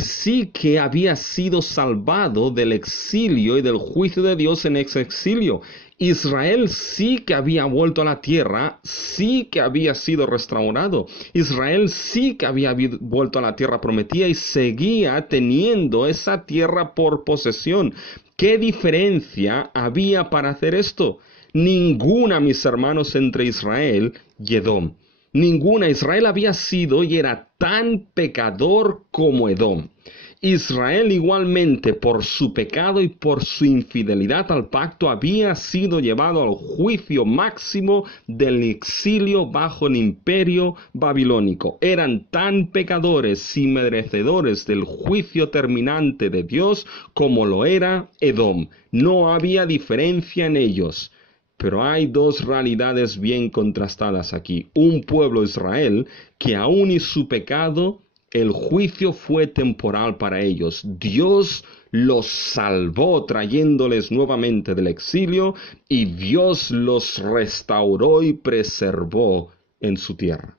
sí que había sido salvado del exilio y del juicio de Dios en ese exilio. Israel sí que había vuelto a la tierra, sí que había sido restaurado. Israel sí que había vuelto a la tierra prometida y seguía teniendo esa tierra por posesión. ¿Qué diferencia había para hacer esto? Ninguna, mis hermanos, entre Israel y Edom. Ninguna. Israel había sido y era tan pecador como Edom. Israel igualmente, por su pecado y por su infidelidad al pacto, había sido llevado al juicio máximo del exilio bajo el imperio babilónico. Eran tan pecadores y merecedores del juicio terminante de Dios como lo era Edom. No había diferencia en ellos. Pero hay dos realidades bien contrastadas aquí. Un pueblo Israel que aún y su pecado El juicio fue temporal para ellos. Dios los salvó trayéndoles nuevamente del exilio y Dios los restauró y preservó en su tierra.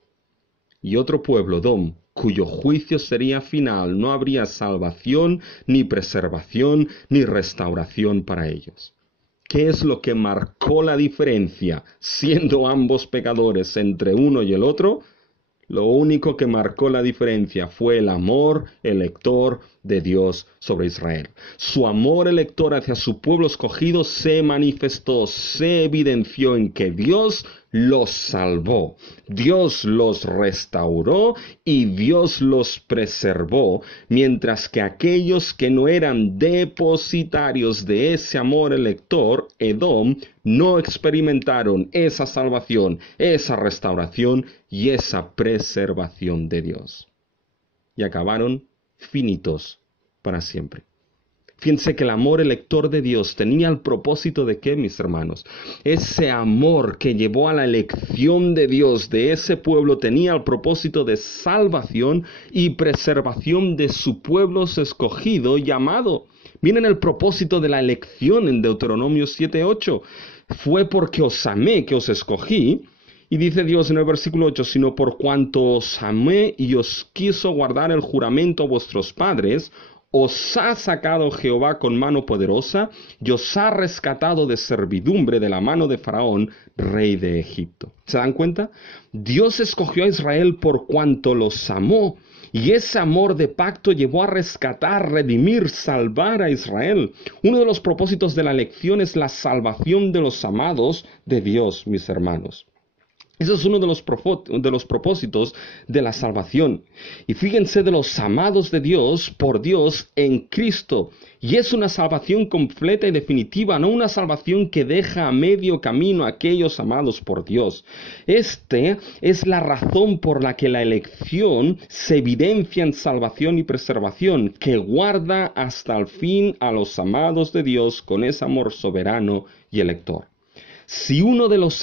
Y otro pueblo, Edom, cuyo juicio sería final, no habría salvación, ni preservación, ni restauración para ellos. ¿Qué es lo que marcó la diferencia, siendo ambos pecadores, entre uno y el otro? Lo único que marcó la diferencia fue el amor elector de Dios sobre Israel. Su amor elector hacia su pueblo escogido se manifestó, se evidenció en que Dios los salvó, Dios los restauró y Dios los preservó, mientras que aquellos que no eran depositarios de ese amor elector, Edom, no experimentaron esa salvación, esa restauración y esa preservación de Dios. Y acabaron finitos para siempre. Fíjense que el amor elector de Dios tenía el propósito de ¿qué, mis hermanos? Ese amor que llevó a la elección de Dios de ese pueblo tenía el propósito de salvación y preservación de su pueblo escogido y amado. Miren el propósito de la elección en Deuteronomio 7:8. Fue porque os amé que os escogí. Y dice Dios en el versículo 8, sino por cuanto os amé y os quiso guardar el juramento a vuestros padres, os ha sacado Jehová con mano poderosa y os ha rescatado de servidumbre de la mano de Faraón, rey de Egipto. ¿Se dan cuenta? Dios escogió a Israel por cuanto los amó. Y ese amor de pacto llevó a rescatar, redimir, salvar a Israel. Uno de los propósitos de la elección es la salvación de los amados de Dios, mis hermanos. Ese es uno de los propósitos de la salvación. Y fíjense de los amados de Dios por Dios en Cristo. Y es una salvación completa y definitiva, no una salvación que deja a medio camino a aquellos amados por Dios. Este es la razón por la que la elección se evidencia en salvación y preservación, que guarda hasta el fin a los amados de Dios con ese amor soberano y elector. Si uno de los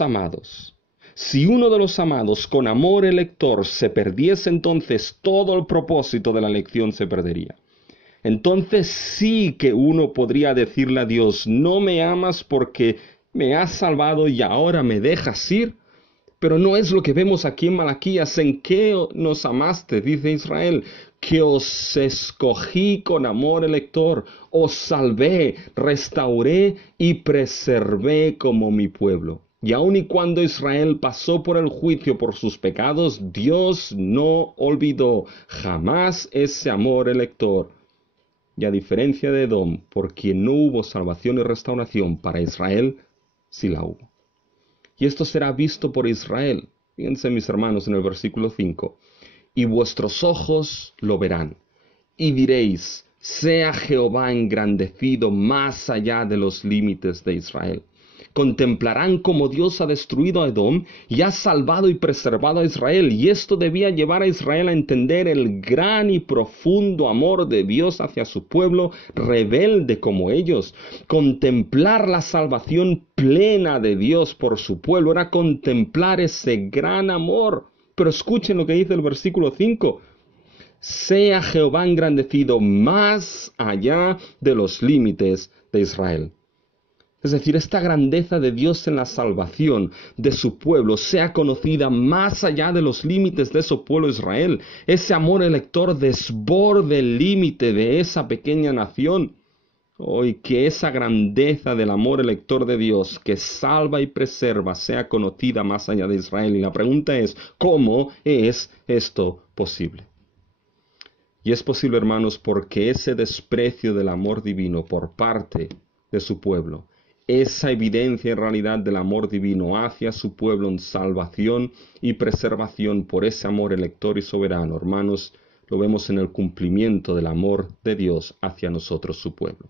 amados con amor elector se perdiese, entonces todo el propósito de la elección se perdería. Entonces sí que uno podría decirle a Dios, no me amas porque me has salvado y ahora me dejas ir. Pero no es lo que vemos aquí en Malaquías. ¿En qué nos amaste? Dice Israel, que os escogí con amor elector, os salvé, restauré y preservé como mi pueblo. Y aun y cuando Israel pasó por el juicio por sus pecados, Dios no olvidó jamás ese amor elector. Y a diferencia de Edom, por quien no hubo salvación y restauración, para Israel sí la hubo. Y esto será visto por Israel. Fíjense, mis hermanos, en el versículo 5. Y vuestros ojos lo verán, y diréis, sea Jehová engrandecido más allá de los límites de Israel. Contemplarán cómo Dios ha destruido a Edom y ha salvado y preservado a Israel. Y esto debía llevar a Israel a entender el gran y profundo amor de Dios hacia su pueblo rebelde como ellos. Contemplar la salvación plena de Dios por su pueblo era contemplar ese gran amor. Pero escuchen lo que dice el versículo 5. Sea Jehová engrandecido más allá de los límites de Israel. Es decir, esta grandeza de Dios en la salvación de su pueblo sea conocida más allá de los límites de su pueblo Israel. Ese amor elector desborde el límite de esa pequeña nación. Y que esa grandeza del amor elector de Dios que salva y preserva sea conocida más allá de Israel. Y la pregunta es, ¿cómo es esto posible? Y es posible, hermanos, porque ese desprecio del amor divino por parte de su pueblo, esa evidencia en realidad del amor divino hacia su pueblo en salvación y preservación por ese amor elector y soberano, hermanos, lo vemos en el cumplimiento del amor de Dios hacia nosotros, su pueblo.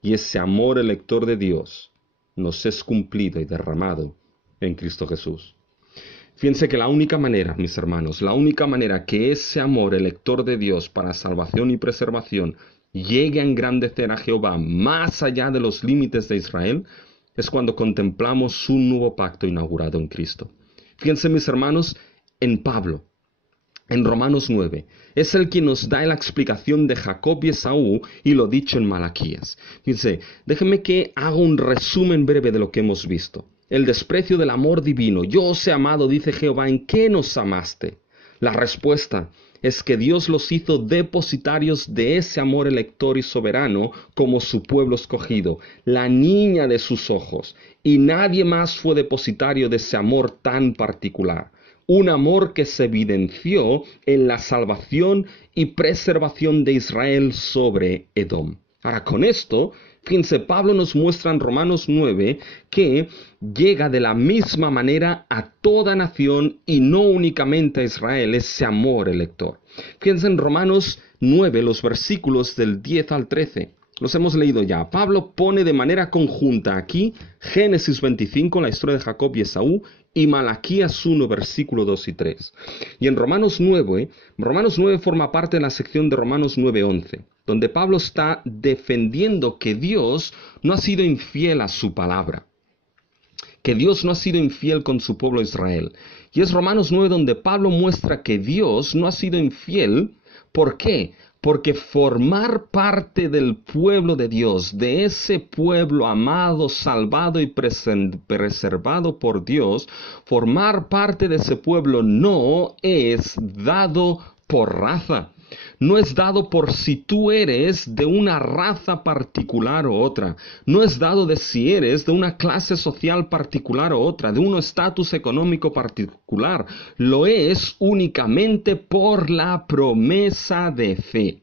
Y ese amor elector de Dios nos es cumplido y derramado en Cristo Jesús. Fíjense que la única manera, mis hermanos, la única manera que ese amor elector de Dios para salvación y preservación llegue a engrandecer a Jehová más allá de los límites de Israel, es cuando contemplamos un nuevo pacto inaugurado en Cristo. Fíjense, mis hermanos, en Pablo. en Romanos 9. Es el quien nos da la explicación de Jacob y Esaú y lo dicho en Malaquías. Fíjense, déjenme que haga un resumen breve de lo que hemos visto. El desprecio del amor divino. Yo os he amado, dice Jehová, ¿en qué nos amaste? La respuesta es que Dios los hizo depositarios de ese amor elector y soberano como su pueblo escogido, la niña de sus ojos, y nadie más fue depositario de ese amor tan particular. Un amor que se evidenció en la salvación y preservación de Israel sobre Edom. Ahora, con esto, fíjense, Pablo nos muestra en Romanos 9 que llega de la misma manera a toda nación y no únicamente a Israel ese amor elector. Fíjense en Romanos 9, los versículos del 10 al 13. Los hemos leído ya. Pablo pone de manera conjunta aquí Génesis 25, la historia de Jacob y Esaú, y Malaquías 1, versículo 2 y 3. Y en Romanos 9 forma parte de la sección de Romanos 9:11, donde Pablo está defendiendo que Dios no ha sido infiel a su palabra, que Dios no ha sido infiel con su pueblo Israel. Y es Romanos 9 donde Pablo muestra que Dios no ha sido infiel. ¿Por qué? Porque formar parte del pueblo de Dios, de ese pueblo amado, salvado y preservado por Dios, formar parte de ese pueblo no es dado por raza. No es dado por si tú eres de una raza particular o otra. No es dado de si eres de una clase social particular o otra, de un estatus económico particular. Lo es únicamente por la promesa de fe.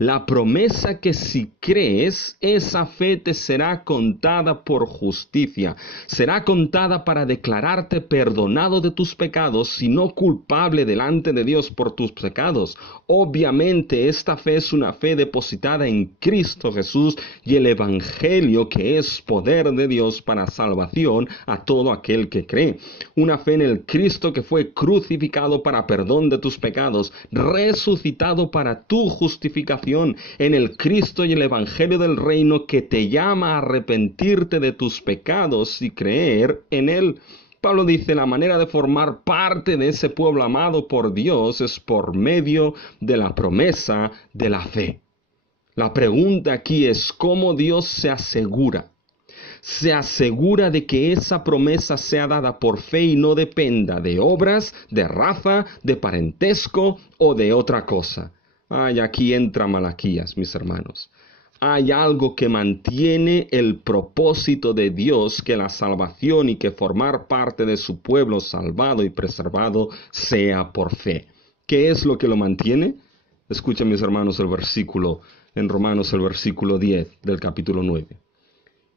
La promesa que si crees, esa fe te será contada por justicia. Será contada para declararte perdonado de tus pecados y no culpable delante de Dios por tus pecados. Obviamente esta fe es una fe depositada en Cristo Jesús y el Evangelio, que es poder de Dios para salvación a todo aquel que cree. Una fe en el Cristo que fue crucificado para perdón de tus pecados, resucitado para tu justificación, en el Cristo y el Evangelio del reino que te llama a arrepentirte de tus pecados y creer en él. Pablo dice, la manera de formar parte de ese pueblo amado por Dios es por medio de la promesa de la fe. La pregunta aquí es cómo Dios se asegura. Se asegura de que esa promesa sea dada por fe y no dependa de obras, de raza, de parentesco o de otra cosa. Ay, aquí entra Malaquías, mis hermanos. Hay algo que mantiene el propósito de Dios, que la salvación y que formar parte de su pueblo salvado y preservado sea por fe. ¿Qué es lo que lo mantiene? Escuchen, mis hermanos, el versículo en Romanos, el versículo 10 del capítulo 9.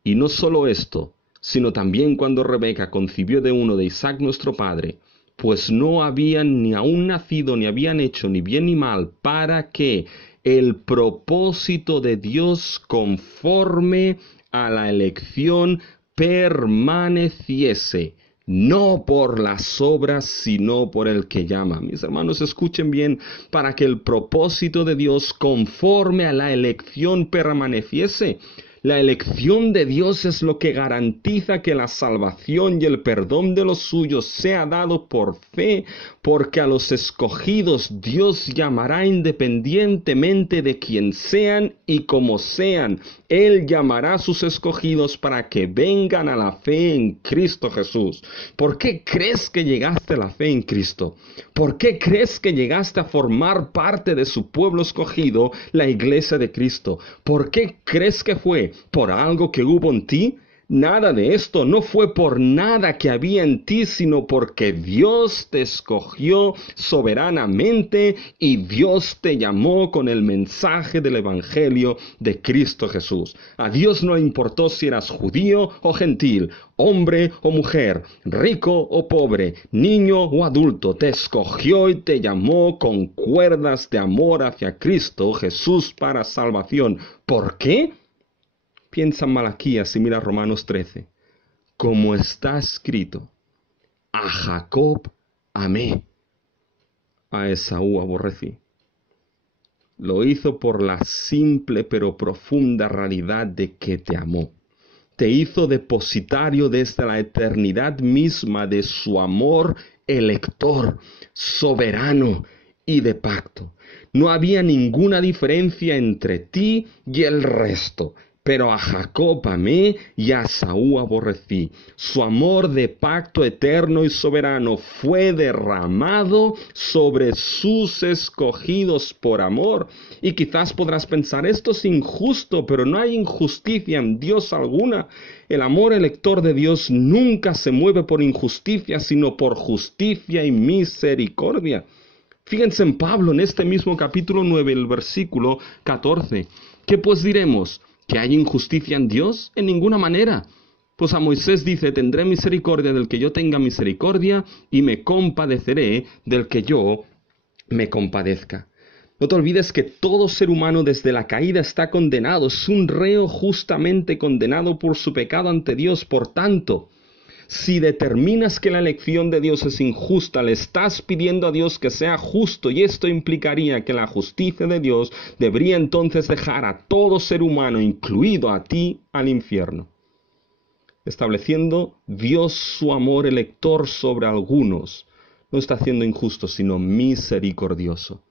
Y no solo esto, sino también cuando Rebeca concibió de uno de Isaac nuestro padre, pues no habían ni aún nacido, ni habían hecho ni bien ni mal, para que el propósito de Dios conforme a la elección permaneciese, no por las obras, sino por el que llama. Mis hermanos, escuchen bien, para que el propósito de Dios conforme a la elección permaneciese. La elección de Dios es lo que garantiza que la salvación y el perdón de los suyos sea dado por fe, porque a los escogidos Dios llamará independientemente de quién sean y como sean. Él llamará a sus escogidos para que vengan a la fe en Cristo Jesús. ¿Por qué crees que llegaste a la fe en Cristo? ¿Por qué crees que llegaste a formar parte de su pueblo escogido, la iglesia de Cristo? ¿Por qué crees que fue? ¿Por algo que hubo en ti? Nada de esto, no fue por nada que había en ti, sino porque Dios te escogió soberanamente y Dios te llamó con el mensaje del Evangelio de Cristo Jesús. A Dios no le importó si eras judío o gentil, hombre o mujer, rico o pobre, niño o adulto. Te escogió y te llamó con cuerdas de amor hacia Cristo Jesús para salvación. ¿Por qué? Piensa en Malaquías y mira Romanos 13. Como está escrito, a Jacob amé, a Esaú aborrecí. Lo hizo por la simple pero profunda realidad de que te amó. Te hizo depositario desde la eternidad misma de su amor elector, soberano y de pacto. No había ninguna diferencia entre ti y el resto. Pero a Jacob amé y a Esaú aborrecí. Su amor de pacto eterno y soberano fue derramado sobre sus escogidos por amor. Y quizás podrás pensar, esto es injusto, pero no hay injusticia en Dios alguna. El amor elector de Dios nunca se mueve por injusticia, sino por justicia y misericordia. Fíjense en Pablo, en este mismo capítulo 9, el versículo 14. ¿Qué pues diremos? ¿Que hay injusticia en Dios? En ninguna manera. Pues a Moisés dice, tendré misericordia del que yo tenga misericordia y me compadeceré del que yo me compadezca. No te olvides que todo ser humano desde la caída está condenado, es un reo justamente condenado por su pecado ante Dios. Por tanto, si determinas que la elección de Dios es injusta, le estás pidiendo a Dios que sea justo, y esto implicaría que la justicia de Dios debería entonces dejar a todo ser humano, incluido a ti, al infierno. Estableciendo Dios su amor elector sobre algunos, no está haciendo injusto, sino misericordioso.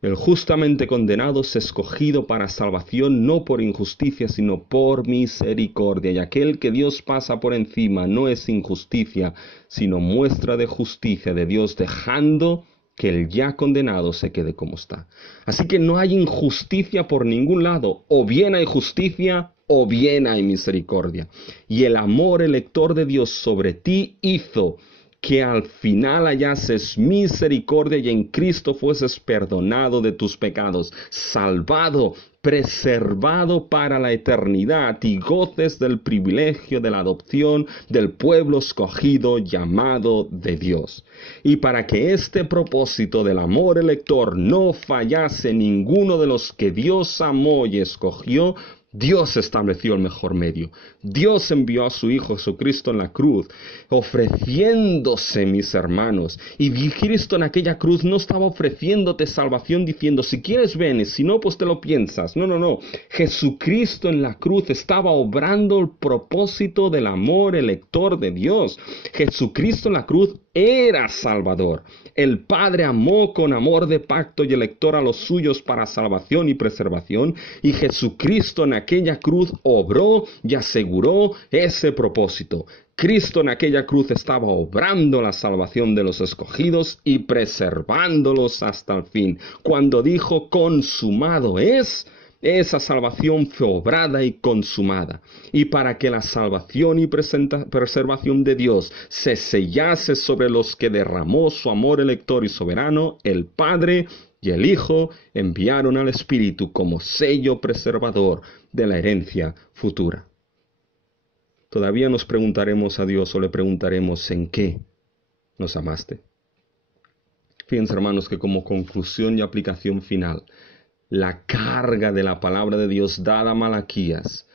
El justamente condenado es escogido para salvación no por injusticia, sino por misericordia. Y aquel que Dios pasa por encima no es injusticia, sino muestra de justicia de Dios, dejando que el ya condenado se quede como está. Así que no hay injusticia por ningún lado. O bien hay justicia, o bien hay misericordia. Y el amor elector de Dios sobre ti hizo que al final hallases misericordia y en Cristo fueses perdonado de tus pecados, salvado, preservado para la eternidad y goces del privilegio de la adopción del pueblo escogido llamado de Dios. Y para que este propósito del amor elector no fallase ninguno de los que Dios amó y escogió, Dios estableció el mejor medio. Dios envió a su Hijo Jesucristo en la cruz, ofreciéndose, mis hermanos. Y Cristo en aquella cruz no estaba ofreciéndote salvación diciendo, si quieres ven, y si no, pues te lo piensas. No. Jesucristo en la cruz estaba obrando el propósito del amor elector de Dios. Jesucristo en la cruz era Salvador. El Padre amó con amor de pacto y elector a los suyos para salvación y preservación, y Jesucristo en aquella cruz obró y aseguró ese propósito. Cristo en aquella cruz estaba obrando la salvación de los escogidos y preservándolos hasta el fin. Cuando dijo consumado es, esa salvación fue obrada y consumada. Y para que la salvación y preservación de Dios se sellase sobre los que derramó su amor elector y soberano, el Padre y el Hijo enviaron al Espíritu como sello preservador de la herencia futura. Todavía nos preguntaremos a Dios o le preguntaremos ¿en qué nos amaste? Fíjense, hermanos, que como conclusión y aplicación final, la carga de la palabra de Dios dada a Malaquías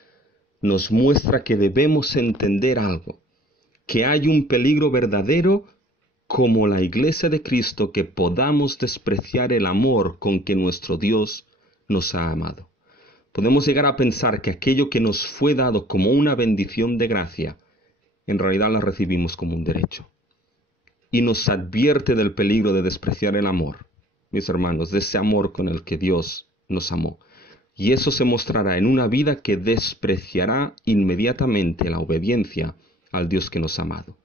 nos muestra que debemos entender algo, que hay un peligro verdadero como la Iglesia de Cristo que podamos despreciar el amor con que nuestro Dios nos ha amado. Podemos llegar a pensar que aquello que nos fue dado como una bendición de gracia, en realidad la recibimos como un derecho. Y nos advierte del peligro de despreciar el amor, mis hermanos, de ese amor con el que Dios nos amó. Y eso se mostrará en una vida que despreciará inmediatamente la obediencia al Dios que nos ha amado.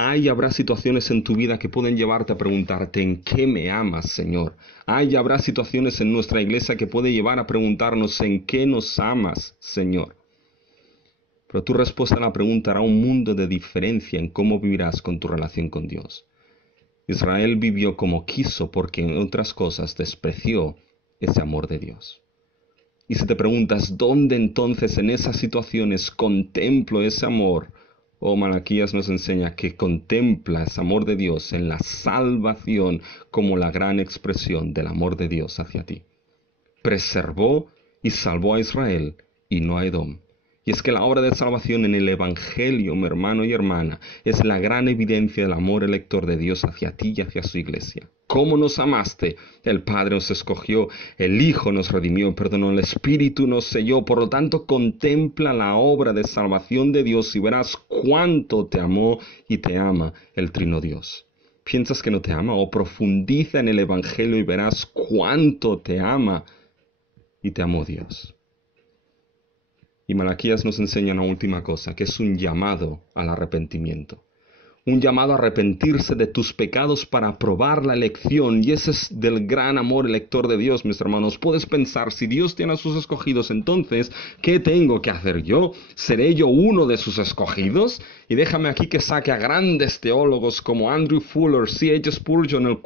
Habrá situaciones en tu vida que pueden llevarte a preguntarte ¿en qué me amas, Señor? Habrá situaciones en nuestra iglesia que puede llevar a preguntarnos ¿en qué nos amas, Señor? Pero tu respuesta a la pregunta hará un mundo de diferencia en cómo vivirás con tu relación con Dios. Israel vivió como quiso porque en otras cosas despreció ese amor de Dios. Y si te preguntas ¿dónde entonces en esas situaciones contemplo ese amor? Malaquías nos enseña que contempla ese amor de Dios en la salvación como la gran expresión del amor de Dios hacia ti. Preservó y salvó a Israel y no a Edom. Y es que la obra de salvación en el Evangelio, mi hermano y hermana, es la gran evidencia del amor elector de Dios hacia ti y hacia su iglesia. ¿Cómo nos amaste? El Padre nos escogió, el Hijo nos redimió, perdonó, el Espíritu nos selló. Por lo tanto, contempla la obra de salvación de Dios y verás cuánto te amó y te ama el Trino Dios. ¿Piensas que no te ama? O profundiza en el Evangelio y verás cuánto te ama y te amó Dios. Y Malaquías nos enseña una última cosa, que es un llamado al arrepentimiento. Un llamado a arrepentirse de tus pecados para aprobar la elección. Y ese es del gran amor elector de Dios, mis hermanos. Puedes pensar, si Dios tiene a sus escogidos, entonces, ¿qué tengo que hacer yo? ¿Seré yo uno de sus escogidos? Y déjame aquí que saque a grandes teólogos como Andrew Fuller, C.H. Spurgeon,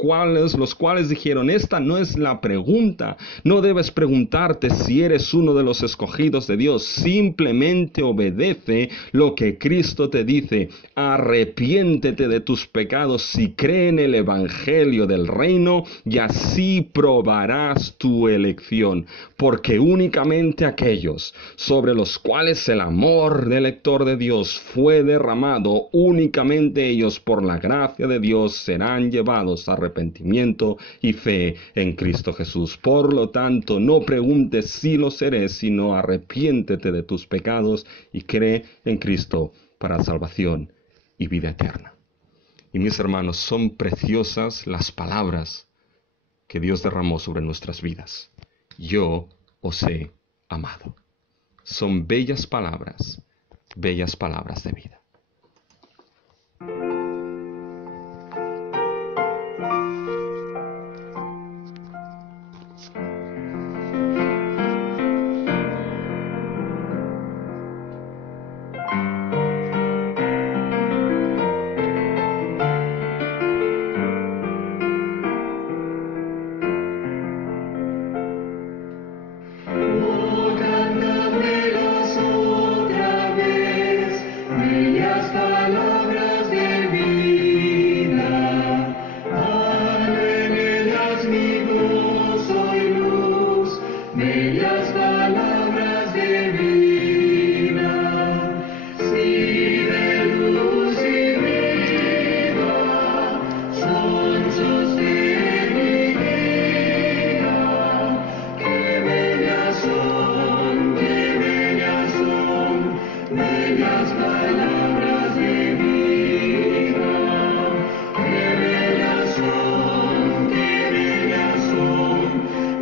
los cuales dijeron, esta no es la pregunta. No debes preguntarte si eres uno de los escogidos de Dios. Simplemente obedece lo que Cristo te dice. Arrepiéntete de tus pecados y cree en el Evangelio del Reino y así probarás tu elección. Porque únicamente aquellos sobre los cuales el amor del elector de Dios fue derramado, únicamente ellos por la gracia de Dios serán llevados a arrepentimiento y fe en Cristo Jesús. Por lo tanto, no preguntes si lo seré, sino arrepiéntete de tus pecados y cree en Cristo para salvación y vida eterna. Y mis hermanos, son preciosas las palabras que Dios derramó sobre nuestras vidas. Yo os he amado. Son bellas palabras de vida. Oh, cántamelas otra vez, bellas palabras de vida. Halo en ellas mi gozo y luz, bellas palabras de vida. Sí, de luz y vida, son sostén y guía. Qué bellas son, bellas palabras de vida. Qué bellas son,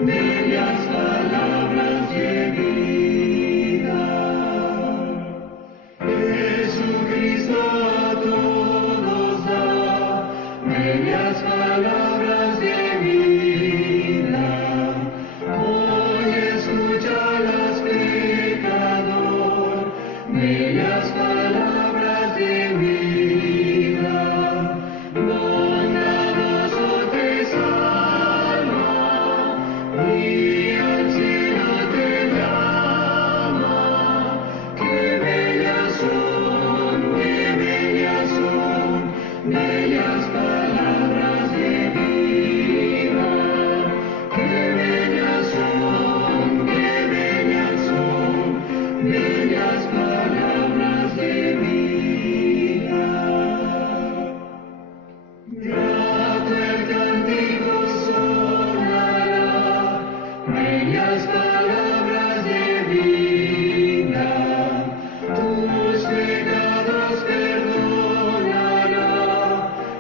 bellas palabras de vida. Jesucristo a todos da bellas palabras de vida. Hoy escúchalas, pecador, bellas palabras de vida. Bondadoso te salva y al cielo te llama. Qué bellas son, bellas palabras de vida. Qué bellas son, bellas palabras de vida. Grato el cántico sonará, bellas palabras de vida. Tus pecados perdonará,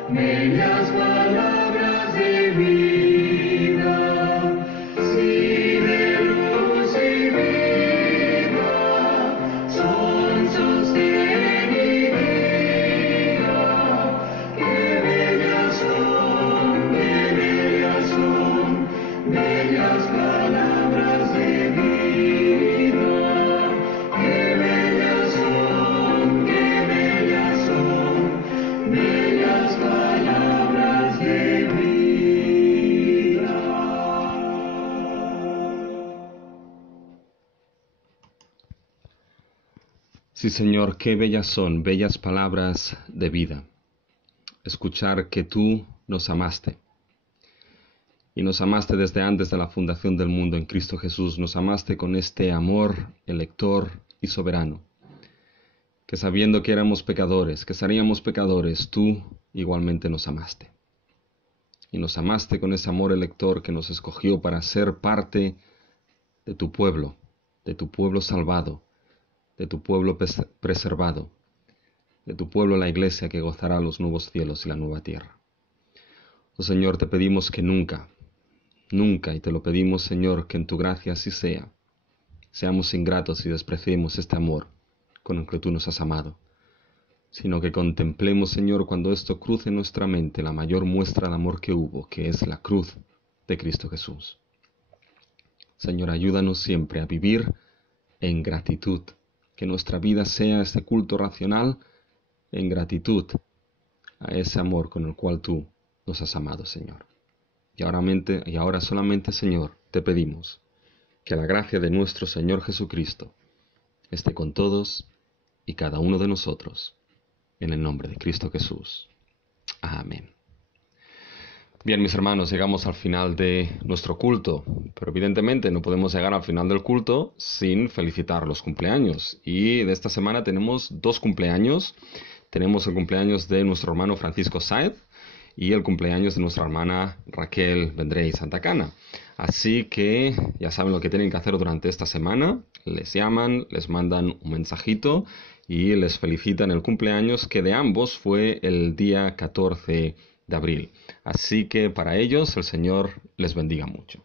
bellas palabras de vida. Sí, de luz y vida, son sostén y guía. Qué bellas son, bellas palabras de vida. Qué bellas son, bellas palabras de vida. Sí, Señor, qué bellas son, bellas palabras de vida. Escuchar que tú nos amaste. Y nos amaste desde antes de la fundación del mundo en Cristo Jesús. Nos amaste con este amor elector y soberano. Que sabiendo que éramos pecadores, que seríamos pecadores, tú igualmente nos amaste. Y nos amaste con ese amor elector que nos escogió para ser parte de tu pueblo salvado, de tu pueblo preservado, de tu pueblo la iglesia que gozará los nuevos cielos y la nueva tierra. Oh Señor, te pedimos que nunca, nunca, y te lo pedimos, Señor, que en tu gracia así sea, seamos ingratos y despreciemos este amor con el que tú nos has amado, sino que contemplemos, Señor, cuando esto cruce en nuestra mente la mayor muestra de amor que hubo, que es la cruz de Cristo Jesús. Señor, ayúdanos siempre a vivir en gratitud, que nuestra vida sea este culto racional en gratitud a ese amor con el cual tú nos has amado, Señor. Y ahora solamente, Señor, te pedimos que la gracia de nuestro Señor Jesucristo esté con todos y cada uno de nosotros, en el nombre de Cristo Jesús. Amén. Bien, mis hermanos, llegamos al final de nuestro culto, pero evidentemente no podemos llegar al final del culto sin felicitar los cumpleaños. Y de esta semana tenemos 2 cumpleaños. Tenemos el cumpleaños de nuestro hermano Francisco Saez y el cumpleaños de nuestra hermana Raquel Vendrell Santacana. Así que ya saben lo que tienen que hacer durante esta semana. Les llaman, les mandan un mensajito y les felicitan el cumpleaños, que de ambos fue el día 14 de abril. Así que para ellos el Señor les bendiga mucho.